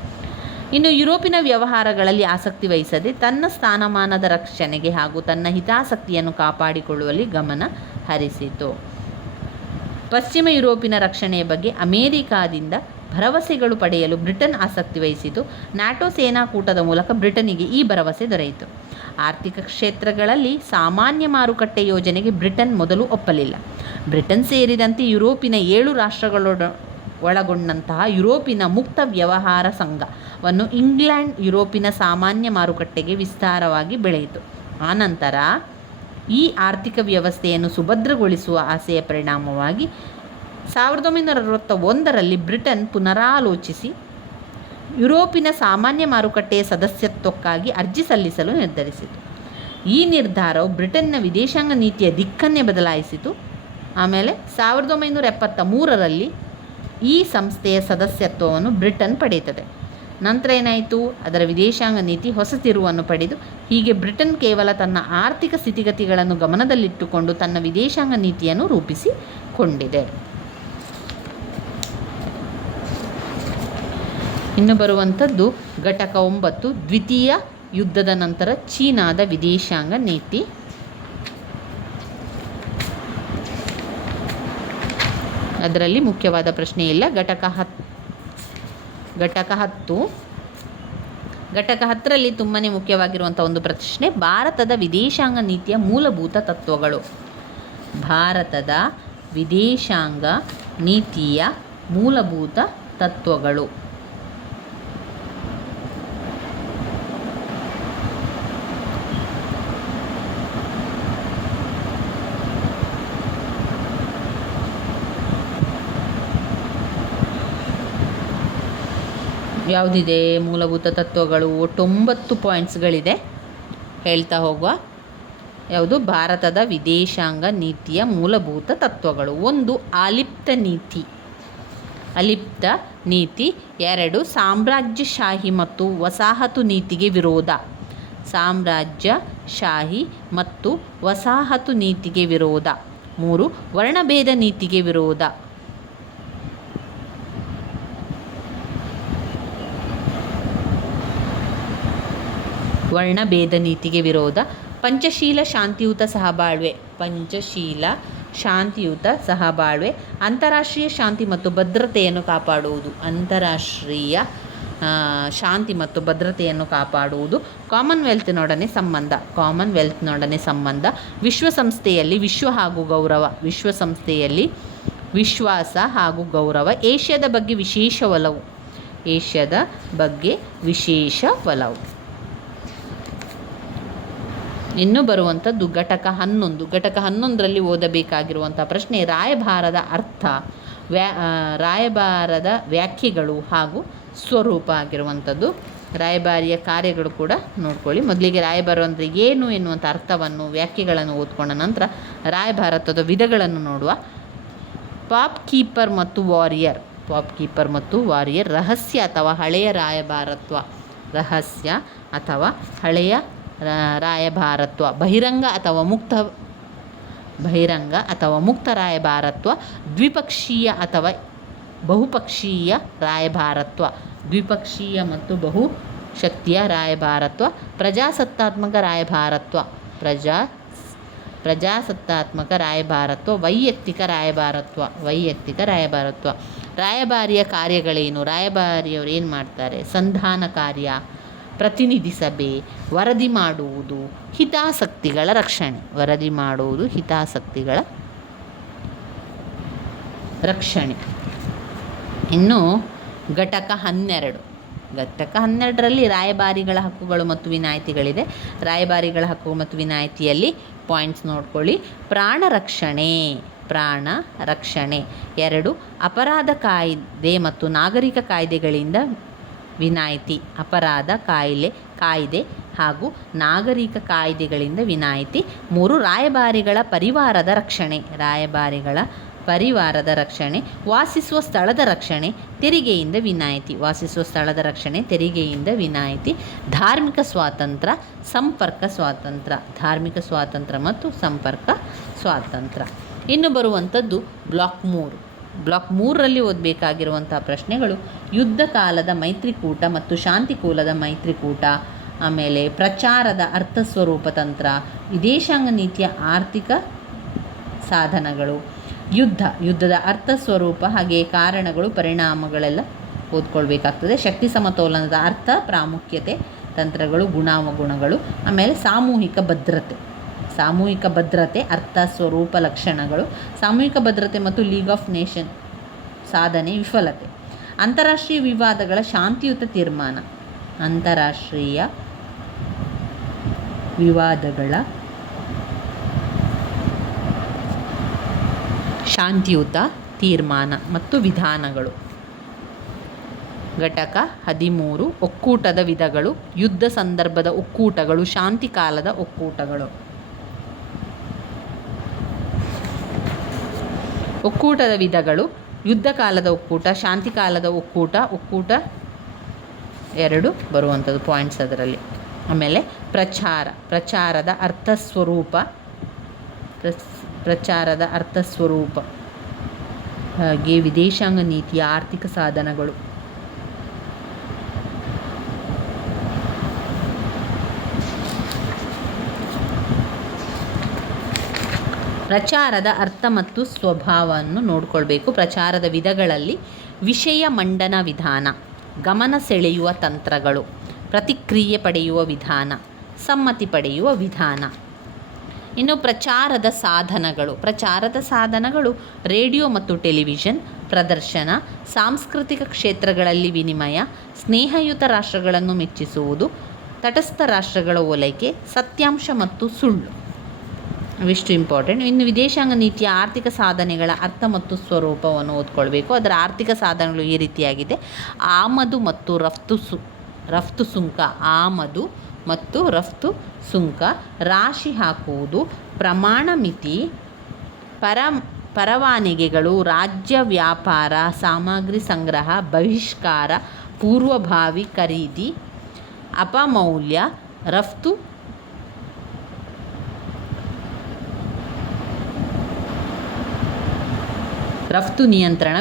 ಇನ್ನು ಯುರೋಪಿನ ವ್ಯವಹಾರಗಳಲ್ಲಿ ಆಸಕ್ತಿ ವಹಿಸದೆ ತನ್ನ ಸ್ಥಾನಮಾನದ ರಕ್ಷಣೆಗೆ ಹಾಗೂ ತನ್ನ ಹಿತಾಸಕ್ತಿಯನ್ನು ಕಾಪಾಡಿಕೊಳ್ಳುವಲ್ಲಿ ಗಮನ ಹರಿಸಿತು. ಪಶ್ಚಿಮ ಯುರೋಪಿನ ರಕ್ಷಣೆಯ ಬಗ್ಗೆ ಅಮೇರಿಕಾದಿಂದ ಭರವಸೆಗಳು ಪಡೆಯಲು ಬ್ರಿಟನ್ ಆಸಕ್ತಿ ವಹಿಸಿತು. ನ್ಯಾಟೋ ಸೇನಾಕೂಟದ ಮೂಲಕ ಬ್ರಿಟನ್ನಿಗೆ ಈ ಭರವಸೆ ದೊರೆಯಿತು. ಆರ್ಥಿಕ ಕ್ಷೇತ್ರಗಳಲ್ಲಿ ಸಾಮಾನ್ಯ ಮಾರುಕಟ್ಟೆ ಯೋಜನೆಗೆ ಬ್ರಿಟನ್ ಮೊದಲು ಒಪ್ಪಲಿಲ್ಲ. ಬ್ರಿಟನ್ ಸೇರಿದಂತೆ ಯುರೋಪಿನ 7 ರಾಷ್ಟ್ರಗಳು ಒಳಗೊಂಡಂತಹ ಯುರೋಪಿನ ಮುಕ್ತ ವ್ಯವಹಾರ ಸಂಘವನ್ನು ಇಂಗ್ಲೆಂಡ್ ಯುರೋಪಿನ ಸಾಮಾನ್ಯ ಮಾರುಕಟ್ಟೆಗೆ ವಿಸ್ತಾರವಾಗಿ ಬೆಳೆಯಿತು. ಆನಂತರ ಈ ಆರ್ಥಿಕ ವ್ಯವಸ್ಥೆಯನ್ನು ಸುಭದ್ರಗೊಳಿಸುವ ಆಸೆಯ ಪರಿಣಾಮವಾಗಿ 1961ರಲ್ಲಿ ಬ್ರಿಟನ್ ಪುನರಾಲೋಚಿಸಿ ಯುರೋಪಿನ ಸಾಮಾನ್ಯ ಮಾರುಕಟ್ಟೆಯ ಸದಸ್ಯತ್ವಕ್ಕಾಗಿ ಅರ್ಜಿ ಸಲ್ಲಿಸಲು ನಿರ್ಧರಿಸಿತು. ಈ ನಿರ್ಧಾರವು ಬ್ರಿಟನ್ನ ವಿದೇಶಾಂಗ ನೀತಿಯ ದಿಕ್ಕನ್ನೇ ಬದಲಾಯಿಸಿತು. ಆಮೇಲೆ 1973ರಲ್ಲಿ ಈ ಸಂಸ್ಥೆಯ ಸದಸ್ಯತ್ವವನ್ನು ಬ್ರಿಟನ್ ಪಡೆಯುತ್ತದೆ. ನಂತರ ಏನಾಯಿತು? ಅದರ ವಿದೇಶಾಂಗ ನೀತಿ ಹೊಸ ತಿರುವನ್ನು ಪಡೆದು ಹೀಗೆ ಬ್ರಿಟನ್ ಕೇವಲ ತನ್ನ ಆರ್ಥಿಕ ಸ್ಥಿತಿಗತಿಗಳನ್ನು ಗಮನದಲ್ಲಿಟ್ಟುಕೊಂಡು ತನ್ನ ವಿದೇಶಾಂಗ ನೀತಿಯನ್ನು ರೂಪಿಸಿಕೊಂಡಿದೆ. ಇನ್ನು ಬರುವಂಥದ್ದು ಘಟಕ 9 ದ್ವಿತೀಯ ಯುದ್ಧದ ನಂತರ ಚೀನಾದ ವಿದೇಶಾಂಗ ನೀತಿ. ಅದರಲ್ಲಿ ಮುಖ್ಯವಾದ ಪ್ರಶ್ನೆ ಇಲ್ಲ. ಘಟಕ 10ರಲ್ಲಿ ತುಂಬಾ ಮುಖ್ಯವಾಗಿರುವಂಥ ಒಂದು ಪ್ರಶ್ನೆ, ಭಾರತದ ವಿದೇಶಾಂಗ ನೀತಿಯ ಮೂಲಭೂತ ತತ್ವಗಳು. ಭಾರತದ ವಿದೇಶಾಂಗ ನೀತಿಯ ಮೂಲಭೂತ ತತ್ವಗಳು. ಯಾವುದಿದೆ ಮೂಲಭೂತ ತತ್ವಗಳು? ಒಟ್ಟು 9 ಪಾಯಿಂಟ್ಸ್ಗಳಿದೆ, ಹೇಳ್ತಾ ಹೋಗುವ. ಯಾವುದು? ಭಾರತದ ವಿದೇಶಾಂಗ ನೀತಿಯ ಮೂಲಭೂತ ತತ್ವಗಳು. 1 ಅಲಿಪ್ತ ನೀತಿ. 2 ಸಾಮ್ರಾಜ್ಯಶಾಹಿ ಮತ್ತು ವಸಾಹತು ನೀತಿಗೆ ವಿರೋಧ. ಸಾಮ್ರಾಜ್ಯಶಾಹಿ ಮತ್ತು ವಸಾಹತು ನೀತಿಗೆ ವಿರೋಧ. 3 ವರ್ಣಭೇದ ನೀತಿಗೆ ವಿರೋಧ. ವರ್ಣಭೇದ ನೀತಿಗೆ ವಿರೋಧ. ಪಂಚಶೀಲ ಶಾಂತಿಯುತ ಸಹಬಾಳ್ವೆ. ಅಂತಾರಾಷ್ಟ್ರೀಯ ಶಾಂತಿ ಮತ್ತು ಭದ್ರತೆಯನ್ನು ಕಾಪಾಡುವುದು. ಶಾಂತಿ ಮತ್ತು ಭದ್ರತೆಯನ್ನು ಕಾಪಾಡುವುದು. ಕಾಮನ್ವೆಲ್ತ್ನೊಡನೆ ಸಂಬಂಧ. ವಿಶ್ವಸಂಸ್ಥೆಯಲ್ಲಿ ವಿಶ್ವಾಸ ಹಾಗೂ ಗೌರವ. ಏಷ್ಯಾದ ಬಗ್ಗೆ ವಿಶೇಷ ಒಲವು. ಇನ್ನು ಬರುವಂಥದ್ದು ಘಟಕ 11. ಘಟಕ 11ರಲ್ಲಿ ಓದಬೇಕಾಗಿರುವಂಥ ಪ್ರಶ್ನೆ, ರಾಯಭಾರದ ಅರ್ಥ, ರಾಯಭಾರದ ವ್ಯಾಖ್ಯೆಗಳು ಹಾಗೂ ಸ್ವರೂಪ ಆಗಿರುವಂಥದ್ದು. ರಾಯಭಾರಿಯ ಕಾರ್ಯಗಳು ಕೂಡ ನೋಡ್ಕೊಳ್ಳಿ. ಮೊದಲಿಗೆ ರಾಯಭಾರ ಅಂದರೆ ಏನು ಎನ್ನುವಂಥ ಅರ್ಥವನ್ನು, ವ್ಯಾಖ್ಯೆಗಳನ್ನು ಓದ್ಕೊಂಡ ನಂತರ ರಾಯಭಾರತ್ವದ ವಿಧಗಳನ್ನು ನೋಡುವ. ಪಾಪ್ ಕೀಪರ್ ಮತ್ತು ವಾರಿಯರ್. ರಹಸ್ಯ ಅಥವಾ ಹಳೆಯ ರಾಯಭಾರತ್ವ. ಬಹಿರಂಗ ಅಥವಾ ಮುಕ್ತ ರಾಯಭಾರತ್ವ. ದ್ವಿಪಕ್ಷೀಯ ಅಥವಾ ಬಹುಪಕ್ಷೀಯ ರಾಯಭಾರತ್ವ. ದ್ವಿಪಕ್ಷೀಯ ಮತ್ತು ಬಹುಶಕ್ತಿಯ ರಾಯಭಾರತ್ವ. ಪ್ರಜಾಸತ್ತಾತ್ಮಕ ರಾಯಭಾರತ್ವ. ವೈಯಕ್ತಿಕ ರಾಯಭಾರತ್ವ. ರಾಯಭಾರಿಯ ಕಾರ್ಯಗಳೇನು? ರಾಯಭಾರಿಯವರು ಏನು ಮಾಡ್ತಾರೆ? ಸಂಧಾನ ಕಾರ್ಯ, ಪ್ರತಿನಿಧಿ ಸಭೆ, ವರದಿ ಮಾಡುವುದು, ಹಿತಾಸಕ್ತಿಗಳ ರಕ್ಷಣೆ. ಇನ್ನು ಘಟಕ 12ರಲ್ಲಿ ರಾಯಭಾರಿಗಳ ಹಕ್ಕುಗಳು ಮತ್ತು ವಿನಾಯಿತಿಗಳಿದೆ. ರಾಯಭಾರಿಗಳ ಹಕ್ಕು ಮತ್ತು ವಿನಾಯಿತಿಯಲ್ಲಿ ಪಾಯಿಂಟ್ಸ್ ನೋಡ್ಕೊಳ್ಳಿ. ಪ್ರಾಣ ರಕ್ಷಣೆ. 2 ಅಪರಾಧ ಕಾಯ್ದೆ ಮತ್ತು ನಾಗರಿಕ ಕಾಯ್ದೆಗಳಿಂದ ವಿನಾಯಿತಿ, ಅಪರಾಧ ಕಾಯ್ದೆ ಹಾಗೂ ನಾಗರಿಕ ಕಾಯ್ದೆಗಳಿಂದ ವಿನಾಯಿತಿ. 3 ರಾಯಭಾರಿಗಳ ಪರಿವಾರದ ರಕ್ಷಣೆ, ವಾಸಿಸುವ ಸ್ಥಳದ ರಕ್ಷಣೆ, ತೆರಿಗೆಯಿಂದ ವಿನಾಯಿತಿ. ಧಾರ್ಮಿಕ ಸ್ವಾತಂತ್ರ್ಯ ಮತ್ತು ಸಂಪರ್ಕ ಸ್ವಾತಂತ್ರ್ಯ. ಇನ್ನು ಬರುವಂಥದ್ದು ಬ್ಲಾಕ್ 3. ಬ್ಲಾಕ್ 3ರಲ್ಲಿ ಓದಬೇಕಾಗಿರುವಂಥ ಪ್ರಶ್ನೆಗಳು ಯುದ್ಧ ಕಾಲದ ಮೈತ್ರಿಕೂಟ ಮತ್ತು ಶಾಂತಿಕೂಲದ ಮೈತ್ರಿಕೂಟ, ಆಮೇಲೆ ಪ್ರಚಾರದ ಅರ್ಥ ಸ್ವರೂಪ ತಂತ್ರ, ವಿದೇಶಾಂಗ ನೀತಿಯ ಆರ್ಥಿಕ ಸಾಧನಗಳು, ಯುದ್ಧದ ಅರ್ಥ ಸ್ವರೂಪ ಹಾಗೆ ಕಾರಣಗಳು ಪರಿಣಾಮಗಳೆಲ್ಲ ಓದ್ಕೊಳ್ಬೇಕಾಗ್ತದೆ. ಶಕ್ತಿ ಸಮತೋಲನದ ಅರ್ಥ ಪ್ರಾಮುಖ್ಯತೆ ತಂತ್ರಗಳು ಗುಣಾವಗುಣಗಳು, ಆಮೇಲೆ ಸಾಮೂಹಿಕ ಭದ್ರತೆ ಅರ್ಥ ಸ್ವರೂಪ ಲಕ್ಷಣಗಳು, ಸಾಮೂಹಿಕ ಭದ್ರತೆ ಮತ್ತು ಲೀಗ್ ಆಫ್ ನೇಷನ್ ಸಾಧನೆ ವಿಫಲತೆ, ಅಂತಾರಾಷ್ಟ್ರೀಯ ವಿವಾದಗಳ ಶಾಂತಿಯುತ ತೀರ್ಮಾನ, ಅಂತಾರಾಷ್ಟ್ರೀಯ ವಿವಾದಗಳ ಶಾಂತಿಯುತ ತೀರ್ಮಾನ ಮತ್ತು ವಿಧಾನಗಳು. ಘಟಕ 13 ಒಕ್ಕೂಟದ ವಿಧಗಳು, ಯುದ್ಧ ಸಂದರ್ಭದ ಒಕ್ಕೂಟಗಳು, ಶಾಂತಿ ಕಾಲದ ಒಕ್ಕೂಟಗಳು. ಒಕ್ಕೂಟದ ವಿಧಗಳು ಯುದ್ಧ ಕಾಲದ ಒಕ್ಕೂಟ, ಶಾಂತಿ ಕಾಲದ ಒಕ್ಕೂಟ 2 ಬರುವಂಥದ್ದು ಪಾಯಿಂಟ್ಸ್ ಅದರಲ್ಲಿ. ಆಮೇಲೆ ಪ್ರಚಾರದ ಅರ್ಥ ಸ್ವರೂಪ ಹಾಗೆ ವಿದೇಶಾಂಗ ನೀತಿಯ ಆರ್ಥಿಕ ಸಾಧನಗಳು. ಪ್ರಚಾರದ ಅರ್ಥ ಮತ್ತು ಸ್ವಭಾವವನ್ನು ನೋಡಿಕೊಳ್ಬೇಕು. ಪ್ರಚಾರದ ವಿಧಗಳಲ್ಲಿ ವಿಷಯ ಮಂಡನ ವಿಧಾನ, ಗಮನ ಸೆಳೆಯುವ ತಂತ್ರಗಳು, ಪ್ರತಿಕ್ರಿಯೆ ಪಡೆಯುವ ವಿಧಾನ, ಸಮ್ಮತಿ ಪಡೆಯುವ ವಿಧಾನ. ಇನ್ನು ಪ್ರಚಾರದ ಸಾಧನಗಳು ರೇಡಿಯೋ ಮತ್ತು ಟೆಲಿವಿಷನ್, ಪ್ರದರ್ಶನ, ಸಾಂಸ್ಕೃತಿಕ ಕ್ಷೇತ್ರಗಳಲ್ಲಿ ವಿನಿಮಯ, ಸ್ನೇಹಯುತ ರಾಷ್ಟ್ರಗಳನ್ನು ಮೆಚ್ಚಿಸುವುದು, ತಟಸ್ಥ ರಾಷ್ಟ್ರಗಳ ಓಲೈಕೆ, ಸತ್ಯಾಂಶ ಮತ್ತು ಸುಳ್ಳು. ಇವಿಷ್ಟು ಇಂಪಾರ್ಟೆಂಟ್. ಇನ್ನು ವಿದೇಶಾಂಗ ನೀತಿಯ ಆರ್ಥಿಕ ಸಾಧನೆಗಳ ಅರ್ಥ ಮತ್ತು ಸ್ವರೂಪವನ್ನು ಓದ್ಕೊಳ್ಬೇಕು. ಅದರ ಆರ್ಥಿಕ ಸಾಧನೆಗಳು ಈ ರೀತಿಯಾಗಿದೆ. ಆಮದು ಮತ್ತು ರಫ್ತು ಸುಂಕ, ರಾಶಿ ಹಾಕುವುದು, ಪ್ರಮಾಣ ಮಿತಿ, ಪರವಾನಗಿಗಳು, ರಾಜ್ಯ ವ್ಯಾಪಾರ, ಸಾಮಗ್ರಿ ಸಂಗ್ರಹ, ಬಹಿಷ್ಕಾರ, ಪೂರ್ವಭಾವಿ ಖರೀದಿ, ಅಪಮೌಲ್ಯ, ರಫ್ತು ನಿಯಂತ್ರಣ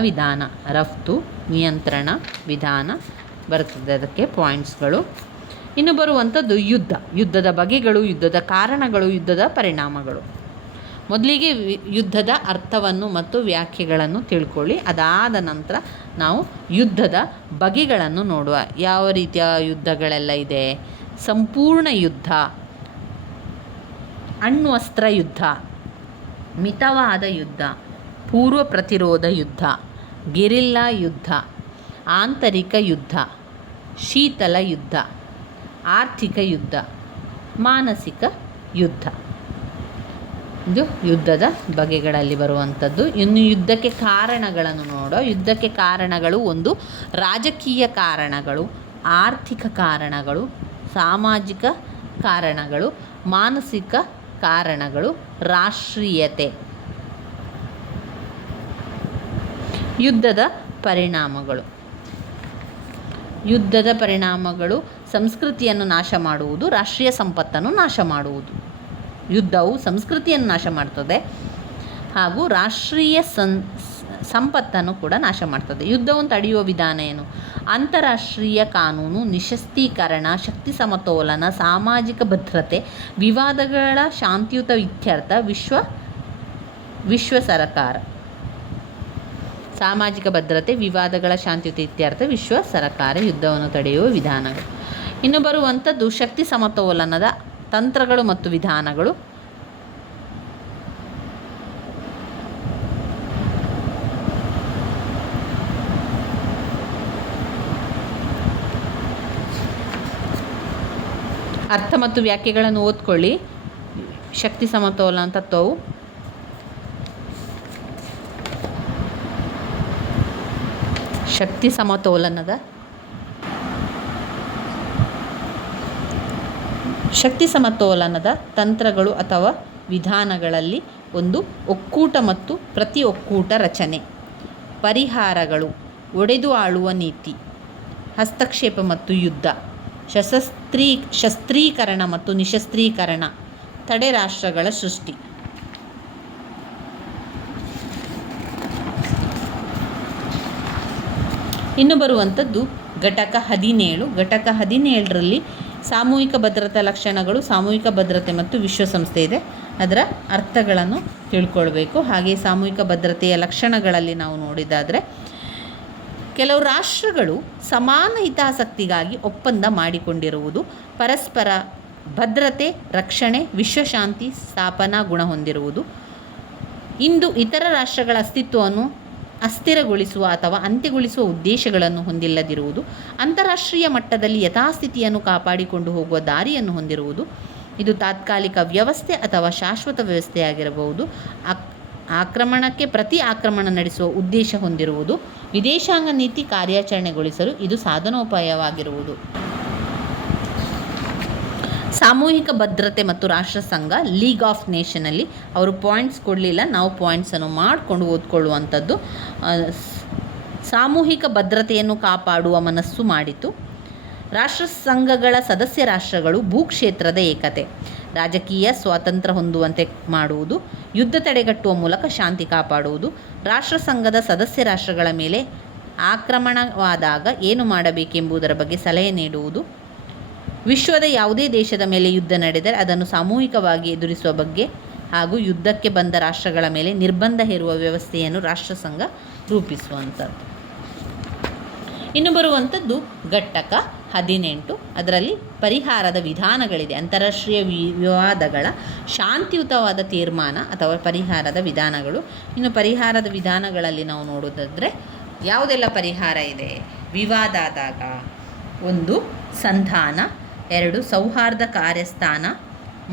ವಿಧಾನ ಬರುತ್ತದೆ. ಅದಕ್ಕೆ ಪಾಯಿಂಟ್ಸ್ಗಳು. ಇನ್ನು ಬರುವಂಥದ್ದು ಯುದ್ಧದ ಬಗೆಗಳು, ಯುದ್ಧದ ಕಾರಣಗಳು, ಯುದ್ಧದ ಪರಿಣಾಮಗಳು. ಮೊದಲಿಗೆ ಯುದ್ಧದ ಅರ್ಥವನ್ನು ಮತ್ತು ವ್ಯಾಖ್ಯೆಗಳನ್ನು ತಿಳ್ಕೊಳ್ಳಿ. ಅದಾದ ನಂತರ ನಾವು ಯುದ್ಧದ ಬಗೆಗಳನ್ನು ನೋಡುವ. ಯಾವ ರೀತಿಯ ಯುದ್ಧಗಳೆಲ್ಲ ಇದೆ? ಸಂಪೂರ್ಣ ಯುದ್ಧ, ಅಣ್ವಸ್ತ್ರ ಯುದ್ಧ, ಮಿತವಾದ ಯುದ್ಧ, ಪೂರ್ವ ಪ್ರತಿರೋಧ ಯುದ್ಧ, ಗೆರಿಲ್ಲಾ ಯುದ್ಧ, ಆಂತರಿಕ ಯುದ್ಧ, ಶೀತಲ ಯುದ್ಧ, ಆರ್ಥಿಕ ಯುದ್ಧ, ಮಾನಸಿಕ ಯುದ್ಧ. ಇದು ಯುದ್ಧದ ಬಗೆಗಳಲ್ಲಿ ಬರುವಂಥದ್ದು. ಇನ್ನು ಯುದ್ಧಕ್ಕೆ ಕಾರಣಗಳನ್ನು ನೋಡೋ. ಯುದ್ಧಕ್ಕೆ ಕಾರಣಗಳು ಒಂದು ರಾಜಕೀಯ ಕಾರಣಗಳು, ಆರ್ಥಿಕ ಕಾರಣಗಳು, ಸಾಮಾಜಿಕ ಕಾರಣಗಳು, ಮಾನಸಿಕ ಕಾರಣಗಳು, ರಾಷ್ಟ್ರೀಯತೆ. ಯುದ್ಧದ ಪರಿಣಾಮಗಳು ಸಂಸ್ಕೃತಿಯನ್ನು ನಾಶ ಮಾಡುವುದು, ರಾಷ್ಟ್ರೀಯ ಸಂಪತ್ತನ್ನು ನಾಶ ಮಾಡುವುದು. ಯುದ್ಧವು ಸಂಸ್ಕೃತಿಯನ್ನು ನಾಶ ಮಾಡ್ತದೆ ಹಾಗೂ ರಾಷ್ಟ್ರೀಯ ಸಂಪತ್ತನ್ನು ಕೂಡ ನಾಶ ಮಾಡ್ತದೆ. ಯುದ್ಧವನ್ನು ತಡೆಯುವ ವಿಧಾನ ಏನು? ಅಂತಾರಾಷ್ಟ್ರೀಯ ಕಾನೂನು, ನಿಶಸ್ತೀಕರಣ, ಶಕ್ತಿ ಸಮತೋಲನ, ಸಾಮಾಜಿಕ ಭದ್ರತೆ, ವಿವಾದಗಳ ಶಾಂತಿಯುತ ಇತ್ಯರ್ಥ, ವಿಶ್ವ ಸರಕಾರ. ಸಾಮಾಜಿಕ ಭದ್ರತೆ, ವಿವಾದಗಳ ಶಾಂತಿಯುತ ಇತ್ಯರ್ಥ, ವಿಶ್ವ ಸರಕಾರ. ಯುದ್ಧವನ್ನು ತಡೆಯುವ ವಿಧಾನಗಳು. ಇನ್ನು ಬರುವಂಥದ್ದು ಶಕ್ತಿ ಸಮತೋಲನದ ತಂತ್ರಗಳು ಮತ್ತು ವಿಧಾನಗಳು. ಅರ್ಥ ಮತ್ತು ವ್ಯಾಖ್ಯೆಗಳನ್ನು ಓದ್ಕೊಳ್ಳಿ. ಶಕ್ತಿ ಸಮತೋಲನ ತತ್ವವು ಶಕ್ತಿ ಸಮತೋಲನದ ಶಕ್ತಿ ಸಮತೋಲನದ ತಂತ್ರಗಳು ಅಥವಾ ವಿಧಾನಗಳಲ್ಲಿ ಒಂದು ಒಕ್ಕೂಟ ಮತ್ತು ಪ್ರತಿ ಒಕ್ಕೂಟ ರಚನೆ, ಪರಿಹಾರಗಳು, ಒಡೆದು ಆಳುವ ನೀತಿ, ಹಸ್ತಕ್ಷೇಪ ಮತ್ತು ಯುದ್ಧ, ಶಸ್ತ್ರೀಕರಣ ಮತ್ತು ನಿಶಸ್ತ್ರೀಕರಣ, ತಡೆ ರಾಷ್ಟ್ರಗಳ ಸೃಷ್ಟಿ. ಇನ್ನು ಬರುವಂಥದ್ದು ಘಟಕ 17. ಘಟಕ 17ರಲ್ಲಿ ಸಾಮೂಹಿಕ ಭದ್ರತಾ ಲಕ್ಷಣಗಳು, ಸಾಮೂಹಿಕ ಭದ್ರತೆ ಮತ್ತು ವಿಶ್ವಸಂಸ್ಥೆ ಇದೆ. ಅದರ ಅರ್ಥಗಳನ್ನು ತಿಳ್ಕೊಳ್ಬೇಕು. ಹಾಗೆ ಸಾಮೂಹಿಕ ಭದ್ರತೆಯ ಲಕ್ಷಣಗಳಲ್ಲಿ ನಾವು ನೋಡಿದಾದರೆ, ಕೆಲವು ರಾಷ್ಟ್ರಗಳು ಸಮಾನ ಹಿತಾಸಕ್ತಿಗಾಗಿ ಒಪ್ಪಂದ ಮಾಡಿಕೊಂಡಿರುವುದು, ಪರಸ್ಪರ ಭದ್ರತೆ, ರಕ್ಷಣೆ, ವಿಶ್ವಶಾಂತಿ ಸ್ಥಾಪನಾ ಗುಣ ಹೊಂದಿರುವುದು, ಇಂದು ಇತರ ರಾಷ್ಟ್ರಗಳ ಅಸ್ತಿತ್ವವನ್ನು ಅಸ್ಥಿರಗೊಳಿಸುವ ಅಥವಾ ಅಂತ್ಯಗೊಳಿಸುವ ಉದ್ದೇಶಗಳನ್ನು ಹೊಂದಿಲ್ಲದಿರುವುದು, ಅಂತಾರಾಷ್ಟ್ರೀಯ ಮಟ್ಟದಲ್ಲಿ ಯಥಾಸ್ಥಿತಿಯನ್ನು ಕಾಪಾಡಿಕೊಂಡು ಹೋಗುವ ದಾರಿಯನ್ನು ಹೊಂದಿರುವುದು, ಇದು ತಾತ್ಕಾಲಿಕ ವ್ಯವಸ್ಥೆ ಅಥವಾ ಶಾಶ್ವತ ವ್ಯವಸ್ಥೆಯಾಗಿರಬಹುದು, ಆಕ್ರಮಣಕ್ಕೆ ಪ್ರತಿ ಆಕ್ರಮಣ ನಡೆಸುವ ಉದ್ದೇಶ ಹೊಂದಿರುವುದು, ವಿದೇಶಾಂಗ ನೀತಿ ಕಾರ್ಯಾಚರಣೆಗೊಳಿಸಲು ಇದು ಸಾಧನೋಪಾಯವಾಗಿರುವುದು. ಸಾಮೂಹಿಕ ಭದ್ರತೆ ಮತ್ತು ರಾಷ್ಟ್ರಸಂಘ, ಲೀಗ್ ಆಫ್ ನೇಷನಲ್ಲಿ ಅವರು ಪಾಯಿಂಟ್ಸ್ ಕೊಡಲಿಲ್ಲ, ನಾವು ಪಾಯಿಂಟ್ಸನ್ನು ಮಾಡಿಕೊಂಡು ಓದ್ಕೊಳ್ಳುವಂಥದ್ದು. ಸಾಮೂಹಿಕ ಭದ್ರತೆಯನ್ನು ಕಾಪಾಡುವ ಮನಸ್ಸು ಮಾಡಿತು. ರಾಷ್ಟ್ರಸಂಘಗಳ ಸದಸ್ಯ ರಾಷ್ಟ್ರಗಳು ಭೂಕ್ಷೇತ್ರದ ಏಕತೆ, ರಾಜಕೀಯ ಸ್ವಾತಂತ್ರ್ಯ ಹೊಂದುವಂತೆ ಮಾಡುವುದು, ಯುದ್ಧ ತಡೆಗಟ್ಟುವ ಮೂಲಕ ಶಾಂತಿ ಕಾಪಾಡುವುದು, ರಾಷ್ಟ್ರಸಂಘದ ಸದಸ್ಯ ರಾಷ್ಟ್ರಗಳ ಮೇಲೆ ಆಕ್ರಮಣವಾದಾಗ ಏನು ಮಾಡಬೇಕೆಂಬುದರ ಬಗ್ಗೆ ಸಲಹೆ ನೀಡುವುದು, ವಿಶ್ವದ ಯಾವುದೇ ದೇಶದ ಮೇಲೆ ಯುದ್ಧ ನಡೆದರೆ ಅದನ್ನು ಸಾಮೂಹಿಕವಾಗಿ ಎದುರಿಸುವ ಬಗ್ಗೆ ಹಾಗೂ ಯುದ್ಧಕ್ಕೆ ಬಂದ ರಾಷ್ಟ್ರಗಳ ಮೇಲೆ ನಿರ್ಬಂಧ ಹೇರುವ ವ್ಯವಸ್ಥೆಯನ್ನು ರಾಷ್ಟ್ರಸಂಘ ರೂಪಿಸುವಂಥದ್ದು. ಇನ್ನು ಬರುವಂಥದ್ದು ಘಟಕ 18. ಅದರಲ್ಲಿ ಪರಿಹಾರದ ವಿಧಾನಗಳಿದೆ. ಅಂತಾರಾಷ್ಟ್ರೀಯ ವಿವಾದಗಳ ಶಾಂತಿಯುತವಾದ ತೀರ್ಮಾನ ಅಥವಾ ಪರಿಹಾರದ ವಿಧಾನಗಳು. ಇನ್ನು ಪರಿಹಾರದ ವಿಧಾನಗಳಲ್ಲಿ ನಾವು ನೋಡೋದಾದರೆ ಯಾವುದೆಲ್ಲ ಪರಿಹಾರ ಇದೆ? ವಿವಾದ ಆದಾಗ 1 ಸಂಧಾನ, 2 ಸೌಹಾರ್ದ ಕಾರ್ಯಸ್ಥಾನ,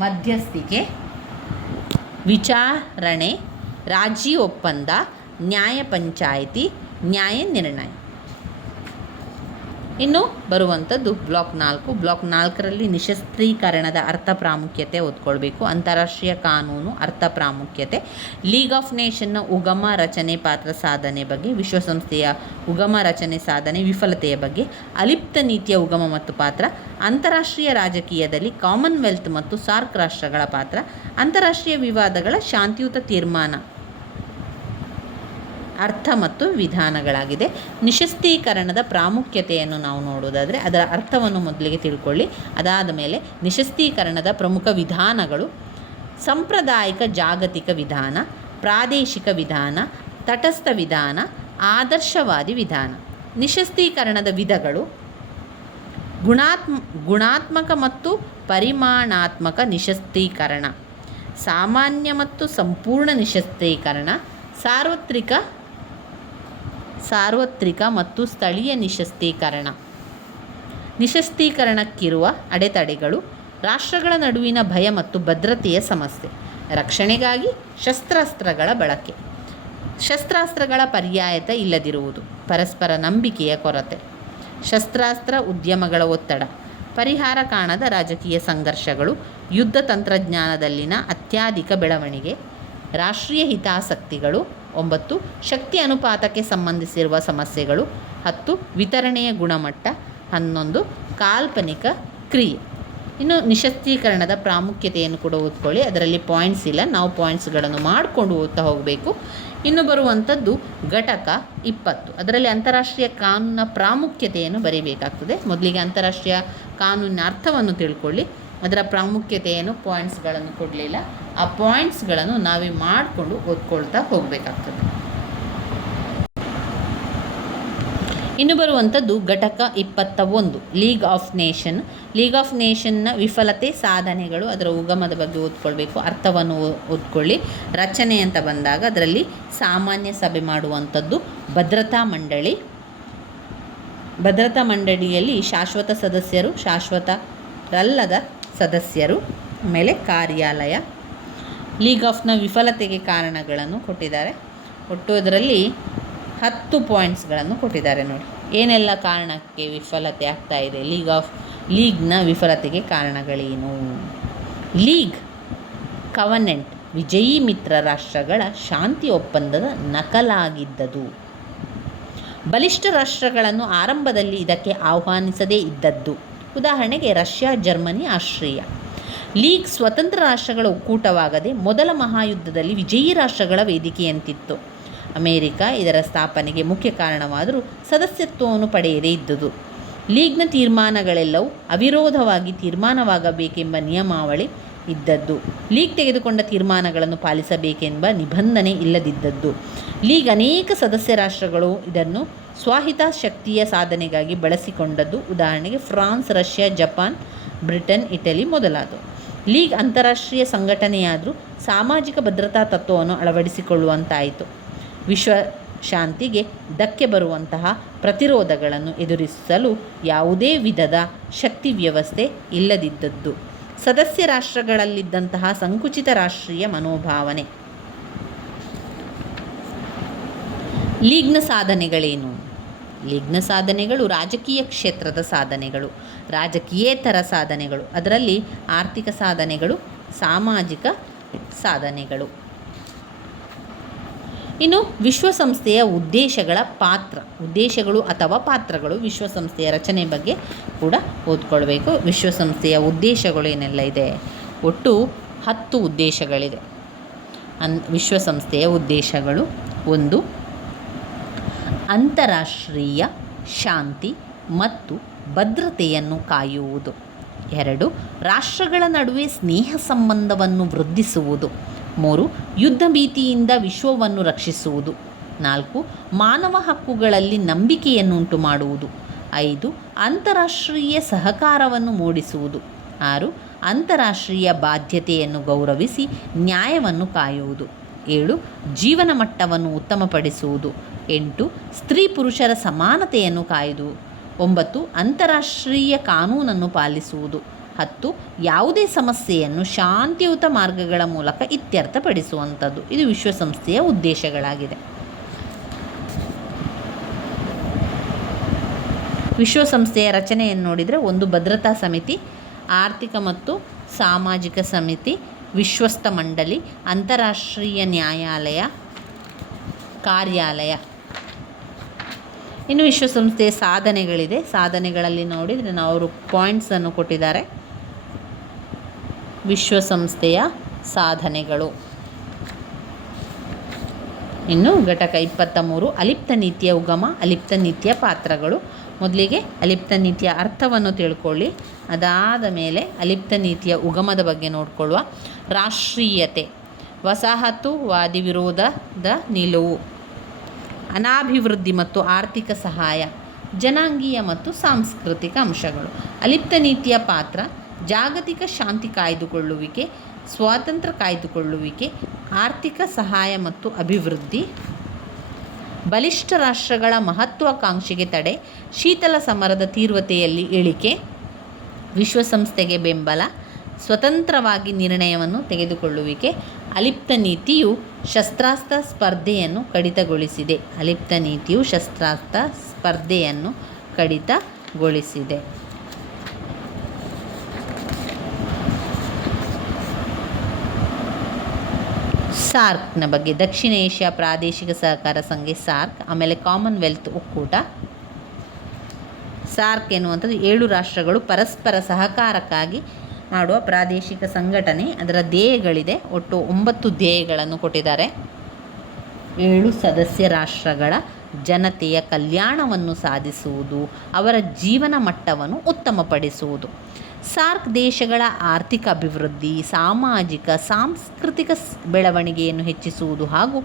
ಮಧ್ಯಸ್ಥಿಕೆ, ವಿಚಾರಣೆ, ರಾಜಿ ಒಪ್ಪಂದ, ನ್ಯಾಯ ಪಂಚಾಯಿತಿ, ನ್ಯಾಯ ನಿರ್ಣಯ. ಇನ್ನು ಬರುವಂಥದ್ದು ಬ್ಲಾಕ್ 4. ಬ್ಲಾಕ್ 4ರಲ್ಲಿ ನಿಶಸ್ತ್ರೀಕರಣದ ಅರ್ಥ ಪ್ರಾಮುಖ್ಯತೆ ಓದ್ಕೊಳ್ಬೇಕು. ಅಂತಾರಾಷ್ಟ್ರೀಯ ಕಾನೂನು ಅರ್ಥ ಪ್ರಾಮುಖ್ಯತೆ, ಲೀಗ್ ಆಫ್ ನೇಷನ್ನ ಉಗಮ ರಚನೆ ಪಾತ್ರ ಸಾಧನೆ ಬಗ್ಗೆ, ವಿಶ್ವಸಂಸ್ಥೆಯ ಉಗಮ ರಚನೆ ಸಾಧನೆ ವಿಫಲತೆಯ ಬಗ್ಗೆ, ಅಲಿಪ್ತ ನೀತಿಯ ಉಗಮ ಮತ್ತು ಪಾತ್ರ, ಅಂತಾರಾಷ್ಟ್ರೀಯ ರಾಜಕೀಯದಲ್ಲಿ ಕಾಮನ್ವೆಲ್ತ್ ಮತ್ತು ಸಾರ್ಕ್ ರಾಷ್ಟ್ರಗಳ ಪಾತ್ರ, ಅಂತಾರಾಷ್ಟ್ರೀಯ ವಿವಾದಗಳ ಶಾಂತಿಯುತ ತೀರ್ಮಾನ ಅರ್ಥ ಮತ್ತು ವಿಧಾನಗಳಾಗಿದೆ. ನಿಶಸ್ತ್ರೀಕರಣದ ಪ್ರಾಮುಖ್ಯತೆಯನ್ನು ನಾವು ನೋಡೋದಾದರೆ ಅದರ ಅರ್ಥವನ್ನು ಮೊದಲಿಗೆ ತಿಳ್ಕೊಳ್ಳಿ. ಅದಾದ ಮೇಲೆ ನಿಶಸ್ತ್ರೀಕರಣದ ಪ್ರಮುಖ ವಿಧಾನಗಳು: ಸಾಂಪ್ರದಾಯಿಕ ಜಾಗತಿಕ ವಿಧಾನ, ಪ್ರಾದೇಶಿಕ ವಿಧಾನ, ತಟಸ್ಥ ವಿಧಾನ, ಆದರ್ಶವಾದಿ ವಿಧಾನ. ನಿಶಸ್ತ್ರೀಕರಣದ ವಿಧಗಳು: ಗುಣಾತ್ಮಕ ಮತ್ತು ಪರಿಮಾಣಾತ್ಮಕ ನಿಶಸ್ತ್ರೀಕರಣ, ಸಾಮಾನ್ಯ ಮತ್ತು ಸಂಪೂರ್ಣ ನಿಶಸ್ತ್ರೀಕರಣ, ಸಾರ್ವತ್ರಿಕ ಮತ್ತು ಸ್ಥಳೀಯ ನಿಶಸ್ತ್ರೀಕರಣ. ನಿಶಸ್ತ್ರೀಕರಣಕ್ಕಿರುವ ಅಡೆತಡೆಗಳು: ರಾಷ್ಟ್ರಗಳ ನಡುವಿನ ಭಯ ಮತ್ತು ಭದ್ರತೆಯ ಸಮಸ್ಯೆ, ರಕ್ಷಣೆಗಾಗಿ ಶಸ್ತ್ರಾಸ್ತ್ರಗಳ ಬಳಕೆ, ಶಸ್ತ್ರಾಸ್ತ್ರಗಳ ಪರ್ಯಾಯತೆ ಇಲ್ಲದಿರುವುದು, ಪರಸ್ಪರ ನಂಬಿಕೆಯ ಕೊರತೆ, ಶಸ್ತ್ರಾಸ್ತ್ರ ಉದ್ಯಮಗಳ ಒತ್ತಡ, ಪರಿಹಾರ ಕಾಣದ ರಾಜಕೀಯ ಸಂಘರ್ಷಗಳು, ಯುದ್ಧ ತಂತ್ರಜ್ಞಾನದಲ್ಲಿನ ಅತ್ಯಧಿಕ ಬೆಳವಣಿಗೆ, ರಾಷ್ಟ್ರೀಯ ಹಿತಾಸಕ್ತಿಗಳು. 9 ಶಕ್ತಿ ಅನುಪಾತಕ್ಕೆ ಸಂಬಂಧಿಸಿರುವ ಸಮಸ್ಯೆಗಳು. 10 ವಿತರಣೆಯ ಗುಣಮಟ್ಟ. 11 ಕಾಲ್ಪನಿಕ ಕ್ರಿಯೆ. ಇನ್ನು ನಿಶಸ್ತ್ರೀಕರಣದ ಪ್ರಾಮುಖ್ಯತೆಯನ್ನು ಕೂಡ ಓದ್ಕೊಳ್ಳಿ. ಅದರಲ್ಲಿ ಪಾಯಿಂಟ್ಸ್ ಇಲ್ಲ, ನಾವು ಪಾಯಿಂಟ್ಸ್ಗಳನ್ನು ಮಾಡಿಕೊಂಡು ಓದ್ತಾ ಹೋಗಬೇಕು. ಇನ್ನು ಬರುವಂಥದ್ದು ಘಟಕ 20. ಅದರಲ್ಲಿ ಅಂತಾರಾಷ್ಟ್ರೀಯ ಕಾನೂನಿನ ಪ್ರಾಮುಖ್ಯತೆಯನ್ನು ಬರೀಬೇಕಾಗ್ತದೆ. ಮೊದಲಿಗೆ ಅಂತಾರಾಷ್ಟ್ರೀಯ ಕಾನೂನಿನ ಅರ್ಥವನ್ನು ತಿಳ್ಕೊಳ್ಳಿ. ಅದರ ಪ್ರಾಮುಖ್ಯತೆಯನ್ನು ಪಾಯಿಂಟ್ಸ್ಗಳನ್ನು ಕೊಡಲಿಲ್ಲ, ಆ ಪಾಯಿಂಟ್ಸ್ಗಳನ್ನು ನಾವೇ ಮಾಡಿಕೊಂಡು ಓದ್ಕೊಳ್ತಾ ಹೋಗಬೇಕಾಗ್ತದೆ. ಇನ್ನು ಬರುವಂಥದ್ದು ಘಟಕ 21 league of nation. League of ನೇಷನ್ನ ವಿಫಲತೆ, ಸಾಧನೆಗಳು, ಅದರ ಉಗಮದ ಬಗ್ಗೆ ಓದ್ಕೊಳ್ಬೇಕು, ಅರ್ಥವನ್ನು ಓದ್ಕೊಳ್ಳಿ. ರಚನೆ ಅಂತ ಬಂದಾಗ ಅದರಲ್ಲಿ ಸಾಮಾನ್ಯ ಸಭೆ ಮಾಡುವಂಥದ್ದು, ಭದ್ರತಾ ಮಂಡಳಿ, ಭದ್ರತಾ ಮಂಡಳಿಯಲ್ಲಿ ಶಾಶ್ವತ ಸದಸ್ಯರು, ಶಾಶ್ವತರಲ್ಲದ ಸದಸ್ಯರು, ಆಮೇಲೆ ಕಾರ್ಯಾಲಯ. ಲೀಗ್ ಆಫ್ನ ವಿಫಲತೆಗೆ ಕಾರಣಗಳನ್ನು ಕೊಟ್ಟಿದ್ದಾರೆ. ಒಟ್ಟು ಅದರಲ್ಲಿ 10 ಪಾಯಿಂಟ್ಸ್ಗಳನ್ನು ಕೊಟ್ಟಿದ್ದಾರೆ ನೋಡಿ. ಏನೆಲ್ಲ ಕಾರಣಕ್ಕೆ ವಿಫಲತೆ ಆಗ್ತಾ ಇದೆ ಲೀಗ್ ಆಫ್ ಲೀಗ್ನ ವಿಫಲತೆಗೆ ಕಾರಣಗಳೇನು? ಲೀಗ್ ಕವನೆಂಟ್ ವಿಜಯೀ ಮಿತ್ರ ರಾಷ್ಟ್ರಗಳ ಶಾಂತಿ ಒಪ್ಪಂದದ ನಕಲಾಗಿದ್ದದು. ಬಲಿಷ್ಠ ರಾಷ್ಟ್ರಗಳನ್ನು ಆರಂಭದಲ್ಲಿ ಇದಕ್ಕೆ ಆಹ್ವಾನಿಸದೇ ಇದ್ದದ್ದು. ಉದಾಹರಣೆಗೆ ರಷ್ಯಾ, ಜರ್ಮನಿ, ಆಸ್ಟ್ರಿಯಾ. ಲೀಗ್ ಸ್ವತಂತ್ರ ರಾಷ್ಟ್ರಗಳ ಒಕ್ಕೂಟವಾಗದೆ ಮೊದಲ ಮಹಾಯುದ್ಧದಲ್ಲಿ ವಿಜಯೀ ರಾಷ್ಟ್ರಗಳ ವೇದಿಕೆಯಂತಿತ್ತು. ಅಮೇರಿಕ ಇದರ ಸ್ಥಾಪನೆಗೆ ಮುಖ್ಯ ಕಾರಣವಾದರೂ ಸದಸ್ಯತ್ವವನ್ನು ಪಡೆಯದೇ ಇದ್ದುದು. ಲೀಗ್ನ ತೀರ್ಮಾನಗಳೆಲ್ಲವೂ ಅವಿರೋಧವಾಗಿ ತೀರ್ಮಾನವಾಗಬೇಕೆಂಬ ನಿಯಮಾವಳಿ ಇದ್ದದ್ದು. ಲೀಗ್ ತೆಗೆದುಕೊಂಡ ತೀರ್ಮಾನಗಳನ್ನು ಪಾಲಿಸಬೇಕೆಂಬ ನಿಬಂಧನೆ ಇಲ್ಲದಿದ್ದದ್ದು. ಲೀಗ್ ಅನೇಕ ಸದಸ್ಯ ರಾಷ್ಟ್ರಗಳು ಇದನ್ನು ಸ್ವಹಿತಾಸಕ್ತಿಯ ಸಾಧನೆಗಾಗಿ ಬಳಸಿಕೊಂಡದ್ದು. ಉದಾಹರಣೆಗೆ France, Russia, Japan, Britain, Italy ಮೊದಲಾದವು. ಲೀಗ್ ಅಂತಾರಾಷ್ಟ್ರೀಯ ಸಂಘಟನೆಯಾದರೂ ಸಾಮಾಜಿಕ ಭದ್ರತಾ ತತ್ವವನ್ನು ಅಳವಡಿಸಿಕೊಳ್ಳುವಂತಾಯಿತು. ವಿಶ್ವ ಶಾಂತಿಗೆ ಧಕ್ಕೆ ಬರುವಂತಹ ಪ್ರತಿರೋಧಗಳನ್ನು ಎದುರಿಸಲು ಯಾವುದೇ ವಿಧದ ಶಕ್ತಿ ವ್ಯವಸ್ಥೆ ಇಲ್ಲದಿದ್ದದ್ದು. ಸದಸ್ಯ ರಾಷ್ಟ್ರಗಳಲ್ಲಿದ್ದಂತಹ ಸಂಕುಚಿತ ರಾಷ್ಟ್ರೀಯ ಮನೋಭಾವನೆ. ಲೀಗ್ನ ಸಾಧನೆಗಳೇನು? ಲೀಗ್ನ ಸಾಧನೆಗಳು ರಾಜಕೀಯ ಕ್ಷೇತ್ರದ ಸಾಧನೆಗಳು, ರಾಜಕೀಯೇತರ ಸಾಧನೆಗಳು, ಅದರಲ್ಲಿ ಆರ್ಥಿಕ ಸಾಧನೆಗಳು, ಸಾಮಾಜಿಕ ಸಾಧನೆಗಳು. ಇನ್ನು ವಿಶ್ವಸಂಸ್ಥೆಯ ಉದ್ದೇಶಗಳು ಅಥವಾ ಪಾತ್ರಗಳು. ವಿಶ್ವಸಂಸ್ಥೆಯ ರಚನೆ ಬಗ್ಗೆ ಕೂಡ ಓದ್ಕೊಳ್ಬೇಕು. ವಿಶ್ವಸಂಸ್ಥೆಯ ಉದ್ದೇಶಗಳು ಏನೆಲ್ಲ ಇದೆ? ಒಟ್ಟು 10 ಉದ್ದೇಶಗಳಿದೆ. ವಿಶ್ವಸಂಸ್ಥೆಯ ಉದ್ದೇಶಗಳು: 1. ಅಂತಾರಾಷ್ಟ್ರೀಯ ಶಾಂತಿ ಮತ್ತು ಭದ್ರತೆಯನ್ನು ಕಾಯುವುದು. 2. ರಾಷ್ಟ್ರಗಳ ನಡುವೆ ಸ್ನೇಹ ಸಂಬಂಧವನ್ನು ವೃದ್ಧಿಸುವುದು. 3. ಯುದ್ಧ ಭೀತಿಯಿಂದ ವಿಶ್ವವನ್ನು ರಕ್ಷಿಸುವುದು. 4. ಮಾನವ ಹಕ್ಕುಗಳಲ್ಲಿ ನಂಬಿಕೆಯನ್ನುಂಟು ಮಾಡುವುದು. 5. ಅಂತಾರಾಷ್ಟ್ರೀಯ ಸಹಕಾರವನ್ನು ಮೂಡಿಸುವುದು. 6. ಅಂತಾರಾಷ್ಟ್ರೀಯ ಬಾಧ್ಯತೆಯನ್ನು ಗೌರವಿಸಿ ನ್ಯಾಯವನ್ನು ಕಾಯುವುದು. 7. ಜೀವನ ಮಟ್ಟವನ್ನು ಉತ್ತಮಪಡಿಸುವುದು. 8. ಸ್ತ್ರೀ ಪುರುಷರ ಸಮಾನತೆಯನ್ನು ಕಾಯುವುದು. 9. ಅಂತಾರಾಷ್ಟ್ರೀಯ ಕಾನೂನನ್ನು ಪಾಲಿಸುವುದು. 10. ಯಾವುದೇ ಸಮಸ್ಯೆಯನ್ನು ಶಾಂತಿಯುತ ಮಾರ್ಗಗಳ ಮೂಲಕ ಇತ್ಯರ್ಥಪಡಿಸುವಂಥದ್ದು. ಇದು ವಿಶ್ವಸಂಸ್ಥೆಯ ಉದ್ದೇಶಗಳಾಗಿದೆ. ವಿಶ್ವಸಂಸ್ಥೆಯ ರಚನೆಯನ್ನು ನೋಡಿದರೆ 1. ಭದ್ರತಾ ಸಮಿತಿ, ಆರ್ಥಿಕ ಮತ್ತು ಸಾಮಾಜಿಕ ಸಮಿತಿ, ವಿಶ್ವಸ್ತ ಮಂಡಳಿ, ಅಂತಾರಾಷ್ಟ್ರೀಯ ನ್ಯಾಯಾಲಯ, ಕಾರ್ಯಾಲಯ. ಇನ್ನು ವಿಶ್ವಸಂಸ್ಥೆಯ ಸಾಧನೆಗಳಿದೆ. ಸಾಧನೆಗಳಲ್ಲಿ ನೋಡಿದರೆ ಅವರು ಪಾಯಿಂಟ್ಸನ್ನು ಕೊಟ್ಟಿದ್ದಾರೆ. ವಿಶ್ವಸಂಸ್ಥೆಯ ಸಾಧನೆಗಳು. ಇನ್ನು ಘಟಕ 23 ಅಲಿಪ್ತ ನೀತಿಯ ಉಗಮ, ಅಲಿಪ್ತ ನೀತಿಯ ಪಾತ್ರಗಳು. ಮೊದಲಿಗೆ ಅಲಿಪ್ತ ನೀತಿಯ ಅರ್ಥವನ್ನು ತಿಳ್ಕೊಳ್ಳಿ. ಅದಾದ ಮೇಲೆ ಅಲಿಪ್ತ ನೀತಿಯ ಉಗಮದ ಬಗ್ಗೆ ನೋಡಿಕೊಳ್ಳುವ. ರಾಷ್ಟ್ರೀಯತೆ, ವಸಾಹತುವಾದಿ ವಿರೋಧದ ನಿಲುವು, ಅನಾಭಿವೃದ್ಧಿ ಮತ್ತು ಆರ್ಥಿಕ ಸಹಾಯ, ಜನಾಂಗೀಯ ಮತ್ತು ಸಾಂಸ್ಕೃತಿಕ ಅಂಶಗಳು. ಅಲಿಪ್ತ ನೀತಿಯ ಪಾತ್ರ: ಜಾಗತಿಕ ಶಾಂತಿ ಕಾಯ್ದುಕೊಳ್ಳುವಿಕೆ, ಸ್ವಾತಂತ್ರ್ಯ ಕಾಯ್ದುಕೊಳ್ಳುವಿಕೆ, ಆರ್ಥಿಕ ಸಹಾಯ ಮತ್ತು ಅಭಿವೃದ್ಧಿ, ಬಲಿಷ್ಠ ರಾಷ್ಟ್ರಗಳ ಮಹತ್ವಾಕಾಂಕ್ಷೆಗೆ ತಡೆ, ಶೀತಲ ಸಮರದ ತೀವ್ರತೆಯಲ್ಲಿ ಇಳಿಕೆ, ವಿಶ್ವಸಂಸ್ಥೆಗೆ ಬೆಂಬಲ, ಸ್ವತಂತ್ರವಾಗಿ ನಿರ್ಣಯವನ್ನು ತೆಗೆದುಕೊಳ್ಳುವಿಕೆ. ಅಲಿಪ್ತ ನೀತಿಯು ಶಸ್ತ್ರಾಸ್ತ್ರ ಸ್ಪರ್ಧೆಯನ್ನು ಕಡಿತಗೊಳಿಸಿದೆ. ಅಲಿಪ್ತ ನೀತಿಯು ಶಸ್ತ್ರಾಸ್ತ್ರ ಸ್ಪರ್ಧೆಯನ್ನು ಕಡಿತಗೊಳಿಸಿದೆ. ಸಾರ್ಕ್ನ ಬಗ್ಗೆ: ದಕ್ಷಿಣ ಏಷ್ಯಾ ಪ್ರಾದೇಶಿಕ ಸಹಕಾರ ಸಂಘ ಸಾರ್ಕ್, ಆಮೇಲೆ ಕಾಮನ್ವೆಲ್ತ್ ಒಕ್ಕೂಟ. ಸಾರ್ಕ್ ಎನ್ನುವಂಥದ್ದು 7 ರಾಷ್ಟ್ರಗಳು ಪರಸ್ಪರ ಸಹಕಾರಕ್ಕಾಗಿ ಮಾಡುವ ಪ್ರಾದೇಶಿಕ ಸಂಘಟನೆ. ಅದರ ಧ್ಯೇಯಗಳಿದೆ. ಒಟ್ಟು 9 ಧ್ಯೇಯಗಳನ್ನು ಕೊಟ್ಟಿದ್ದಾರೆ. 7 ಸದಸ್ಯ ರಾಷ್ಟ್ರಗಳ ಜನತೆಯ ಕಲ್ಯಾಣವನ್ನು ಸಾಧಿಸುವುದು, ಅವರ ಜೀವನ ಮಟ್ಟವನ್ನು ಉತ್ತಮಪಡಿಸುವುದು. ಸಾರ್ಕ್ ದೇಶಗಳ ಆರ್ಥಿಕ ಅಭಿವೃದ್ಧಿ, ಸಾಮಾಜಿಕ ಸಾಂಸ್ಕೃತಿಕ ಬೆಳವಣಿಗೆಯನ್ನು ಹೆಚ್ಚಿಸುವುದು ಹಾಗೂ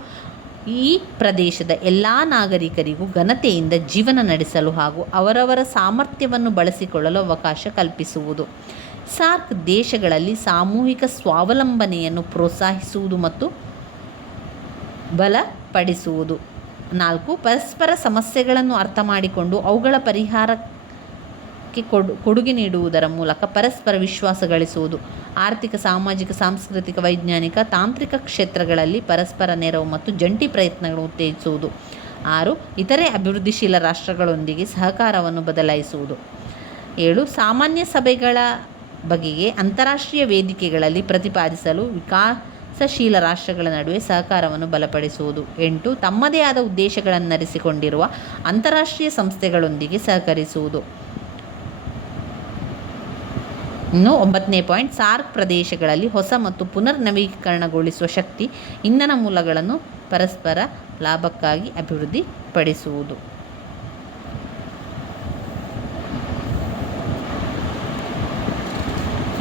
ಈ ಪ್ರದೇಶದ ಎಲ್ಲ ನಾಗರಿಕರಿಗೂ ಘನತೆಯಿಂದ ಜೀವನ ನಡೆಸಲು ಹಾಗೂ ಅವರವರ ಸಾಮರ್ಥ್ಯವನ್ನು ಬಳಸಿಕೊಳ್ಳಲು ಅವಕಾಶ ಕಲ್ಪಿಸುವುದು. ಸಾರ್ಕ್ ದೇಶಗಳಲ್ಲಿ ಸಾಮೂಹಿಕ ಸ್ವಾವಲಂಬನೆಯನ್ನು ಪ್ರೋತ್ಸಾಹಿಸುವುದು ಮತ್ತು ಬಲಪಡಿಸುವುದು. 4. ಪರಸ್ಪರ ಸಮಸ್ಯೆಗಳನ್ನು ಅರ್ಥ ಮಾಡಿಕೊಂಡು ಅವುಗಳ ಪರಿಹಾರಕ್ಕೆ ಕೊಡುಗೆ ನೀಡುವುದರ ಮೂಲಕ ಪರಸ್ಪರ ವಿಶ್ವಾಸ ಗಳಿಸುವುದು. ಆರ್ಥಿಕ, ಸಾಮಾಜಿಕ, ಸಾಂಸ್ಕೃತಿಕ, ವೈಜ್ಞಾನಿಕ, ತಾಂತ್ರಿಕ ಕ್ಷೇತ್ರಗಳಲ್ಲಿ ಪರಸ್ಪರ ನೆರವು ಮತ್ತು ಜಂಟಿ ಪ್ರಯತ್ನಗಳನ್ನು ಉತ್ತೇಜಿಸುವುದು. 6. ಇತರೆ ಅಭಿವೃದ್ಧಿಶೀಲ ರಾಷ್ಟ್ರಗಳೊಂದಿಗೆ ಸಹಕಾರವನ್ನು ಬದಲಾಯಿಸುವುದು. 7 ಸಾಮಾನ್ಯ ಸಭೆಗಳ ಬಗೆಗೆ ಅಂತಾರಾಷ್ಟ್ರೀಯ ವೇದಿಕೆಗಳಲ್ಲಿ ಪ್ರತಿಪಾದಿಸಲು ವಿಕಾಸಶೀಲ ರಾಷ್ಟ್ರಗಳ ನಡುವೆ ಸಹಕಾರವನ್ನು ಬಲಪಡಿಸುವುದು. 8 ತಮ್ಮದೇ ಆದ ಉದ್ದೇಶಗಳನ್ನರಿಸಿಕೊಂಡಿರುವ ಅಂತಾರಾಷ್ಟ್ರೀಯ ಸಂಸ್ಥೆಗಳೊಂದಿಗೆ ಸಹಕರಿಸುವುದು. ಇನ್ನು 9ನೇ ಪಾಯಿಂಟ್, ಸಾರ್ಕ್ ಪ್ರದೇಶಗಳಲ್ಲಿ ಹೊಸ ಮತ್ತು ಪುನರ್ನವೀಕರಣಗೊಳಿಸುವ ಶಕ್ತಿ ಇಂಧನ ಮೂಲಗಳನ್ನು ಪರಸ್ಪರ ಲಾಭಕ್ಕಾಗಿ ಅಭಿವೃದ್ಧಿಪಡಿಸುವುದು.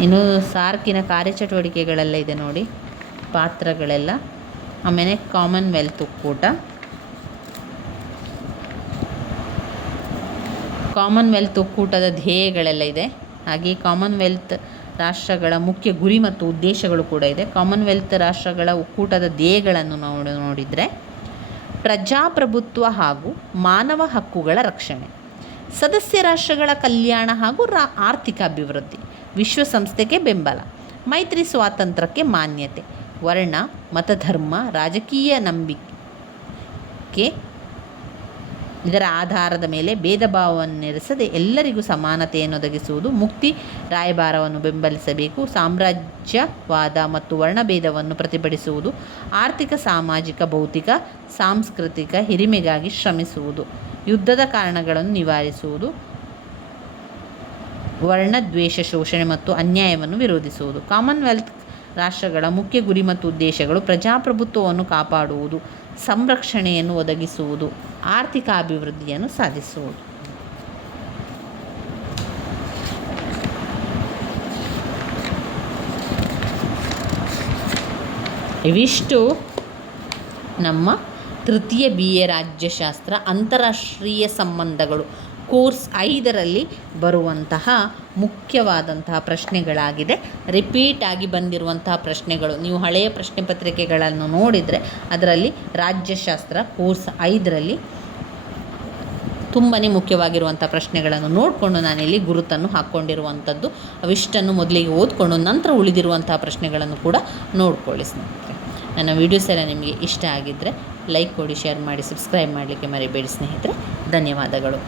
ಇನ್ನು ಸಾರ್ಕಿನ ಕಾರ್ಯಚಟುವಟಿಕೆಗಳೆಲ್ಲ ಇದೆ ನೋಡಿ, ಪಾತ್ರಗಳೆಲ್ಲ. ಆಮೇಲೆ ಕಾಮನ್ವೆಲ್ತ್ ಒಕ್ಕೂಟ, ಕಾಮನ್ವೆಲ್ತ್ ಒಕ್ಕೂಟದ ಧ್ಯೇಯಗಳೆಲ್ಲ ಇದೆ. ಹಾಗೆ ಕಾಮನ್ವೆಲ್ತ್ ರಾಷ್ಟ್ರಗಳ ಮುಖ್ಯ ಗುರಿ ಮತ್ತು ಉದ್ದೇಶಗಳು ಕೂಡ ಇದೆ. ಕಾಮನ್ವೆಲ್ತ್ ರಾಷ್ಟ್ರಗಳ ಒಕ್ಕೂಟದ ಧ್ಯೇಯಗಳನ್ನು ನೋಡಿದರೆ, ಪ್ರಜಾಪ್ರಭುತ್ವ ಹಾಗೂ ಮಾನವ ಹಕ್ಕುಗಳ ರಕ್ಷಣೆ, ಸದಸ್ಯ ರಾಷ್ಟ್ರಗಳ ಕಲ್ಯಾಣ ಹಾಗೂ ಆರ್ಥಿಕ ಅಭಿವೃದ್ಧಿ, ವಿಶ್ವಸಂಸ್ಥೆಗೆ ಬೆಂಬಲ, ಮೈತ್ರಿ ಸ್ವಾತಂತ್ರ್ಯಕ್ಕೆ ಮಾನ್ಯತೆ, ವರ್ಣ ಮತಧರ್ಮ ರಾಜಕೀಯ ನಂಬಿಕೆ ಇದರ ಆಧಾರದ ಮೇಲೆ ಭೇದ ಭಾವವನ್ನೆರೆಸದೆ ಎಲ್ಲರಿಗೂ ಸಮಾನತೆಯನ್ನು ಒದಗಿಸುವುದು, ಮುಕ್ತಿ ರಾಯಭಾರವನ್ನು ಬೆಂಬಲಿಸಬೇಕು, ಸಾಮ್ರಾಜ್ಯವಾದ ಮತ್ತು ವರ್ಣಭೇದವನ್ನು ಪ್ರತಿಭಟಿಸುವುದು, ಆರ್ಥಿಕ ಸಾಮಾಜಿಕ ಭೌತಿಕ ಸಾಂಸ್ಕೃತಿಕ ಹಿರಿಮೆಗಾಗಿ ಶ್ರಮಿಸುವುದು, ಯುದ್ಧದ ಕಾರಣಗಳನ್ನು ನಿವಾರಿಸುವುದು, ವರ್ಣದ್ವೇಷ ಶೋಷಣೆ ಮತ್ತು ಅನ್ಯಾಯವನ್ನು ವಿರೋಧಿಸುವುದು. ಕಾಮನ್ವೆಲ್ತ್ ರಾಷ್ಟ್ರಗಳ ಮುಖ್ಯ ಗುರಿ ಮತ್ತು ಉದ್ದೇಶಗಳು ಪ್ರಜಾಪ್ರಭುತ್ವವನ್ನು ಕಾಪಾಡುವುದು, ಸಂರಕ್ಷಣೆಯನ್ನು ಒದಗಿಸುವುದು, ಆರ್ಥಿಕ ಅಭಿವೃದ್ಧಿಯನ್ನು ಸಾಧಿಸುವುದು. ಇವಿಷ್ಟು ನಮ್ಮ ತೃತೀಯ BA ರಾಜ್ಯಶಾಸ್ತ್ರ ಅಂತಾರಾಷ್ಟ್ರೀಯ ಸಂಬಂಧಗಳು ಕೋರ್ಸ್ 5ರಲ್ಲಿ ಬರುವಂತಹ ಮುಖ್ಯವಾದಂತಹ ಪ್ರಶ್ನೆಗಳಾಗಿದೆ. ರಿಪೀಟ್ ಆಗಿ ಬಂದಿರುವಂತಹ ಪ್ರಶ್ನೆಗಳು. ನೀವು ಹಳೆಯ ಪ್ರಶ್ನೆ ಪತ್ರಿಕೆಗಳನ್ನು ನೋಡಿದರೆ ಅದರಲ್ಲಿ ರಾಜ್ಯಶಾಸ್ತ್ರ ಕೋರ್ಸ್ 5ರಲ್ಲಿ ತುಂಬಾ ಮುಖ್ಯವಾಗಿರುವಂಥ ಪ್ರಶ್ನೆಗಳನ್ನು ನೋಡಿಕೊಂಡು ನಾನಿಲ್ಲಿ ಗುರುತನ್ನು ಹಾಕ್ಕೊಂಡಿರುವಂಥದ್ದು. ಅವಿಷ್ಟನ್ನು ಮೊದಲಿಗೆ ಓದ್ಕೊಂಡು ನಂತರ ಉಳಿದಿರುವಂತಹ ಪ್ರಶ್ನೆಗಳನ್ನು ಕೂಡ ನೋಡ್ಕೊಳ್ಳಿ ಸ್ನೇಹಿತರೆ. ನನ್ನ ವೀಡಿಯೋಸ್ ಎಲ್ಲ ನಿಮಗೆ ಇಷ್ಟ ಆಗಿದ್ದರೆ ಲೈಕ್ ಕೊಡಿ, ಶೇರ್ ಮಾಡಿ, ಸಬ್ಸ್ಕ್ರೈಬ್ ಮಾಡಲಿಕ್ಕೆ ಮರಿಬೇಡಿ ಸ್ನೇಹಿತರೆ. ಧನ್ಯವಾದಗಳು.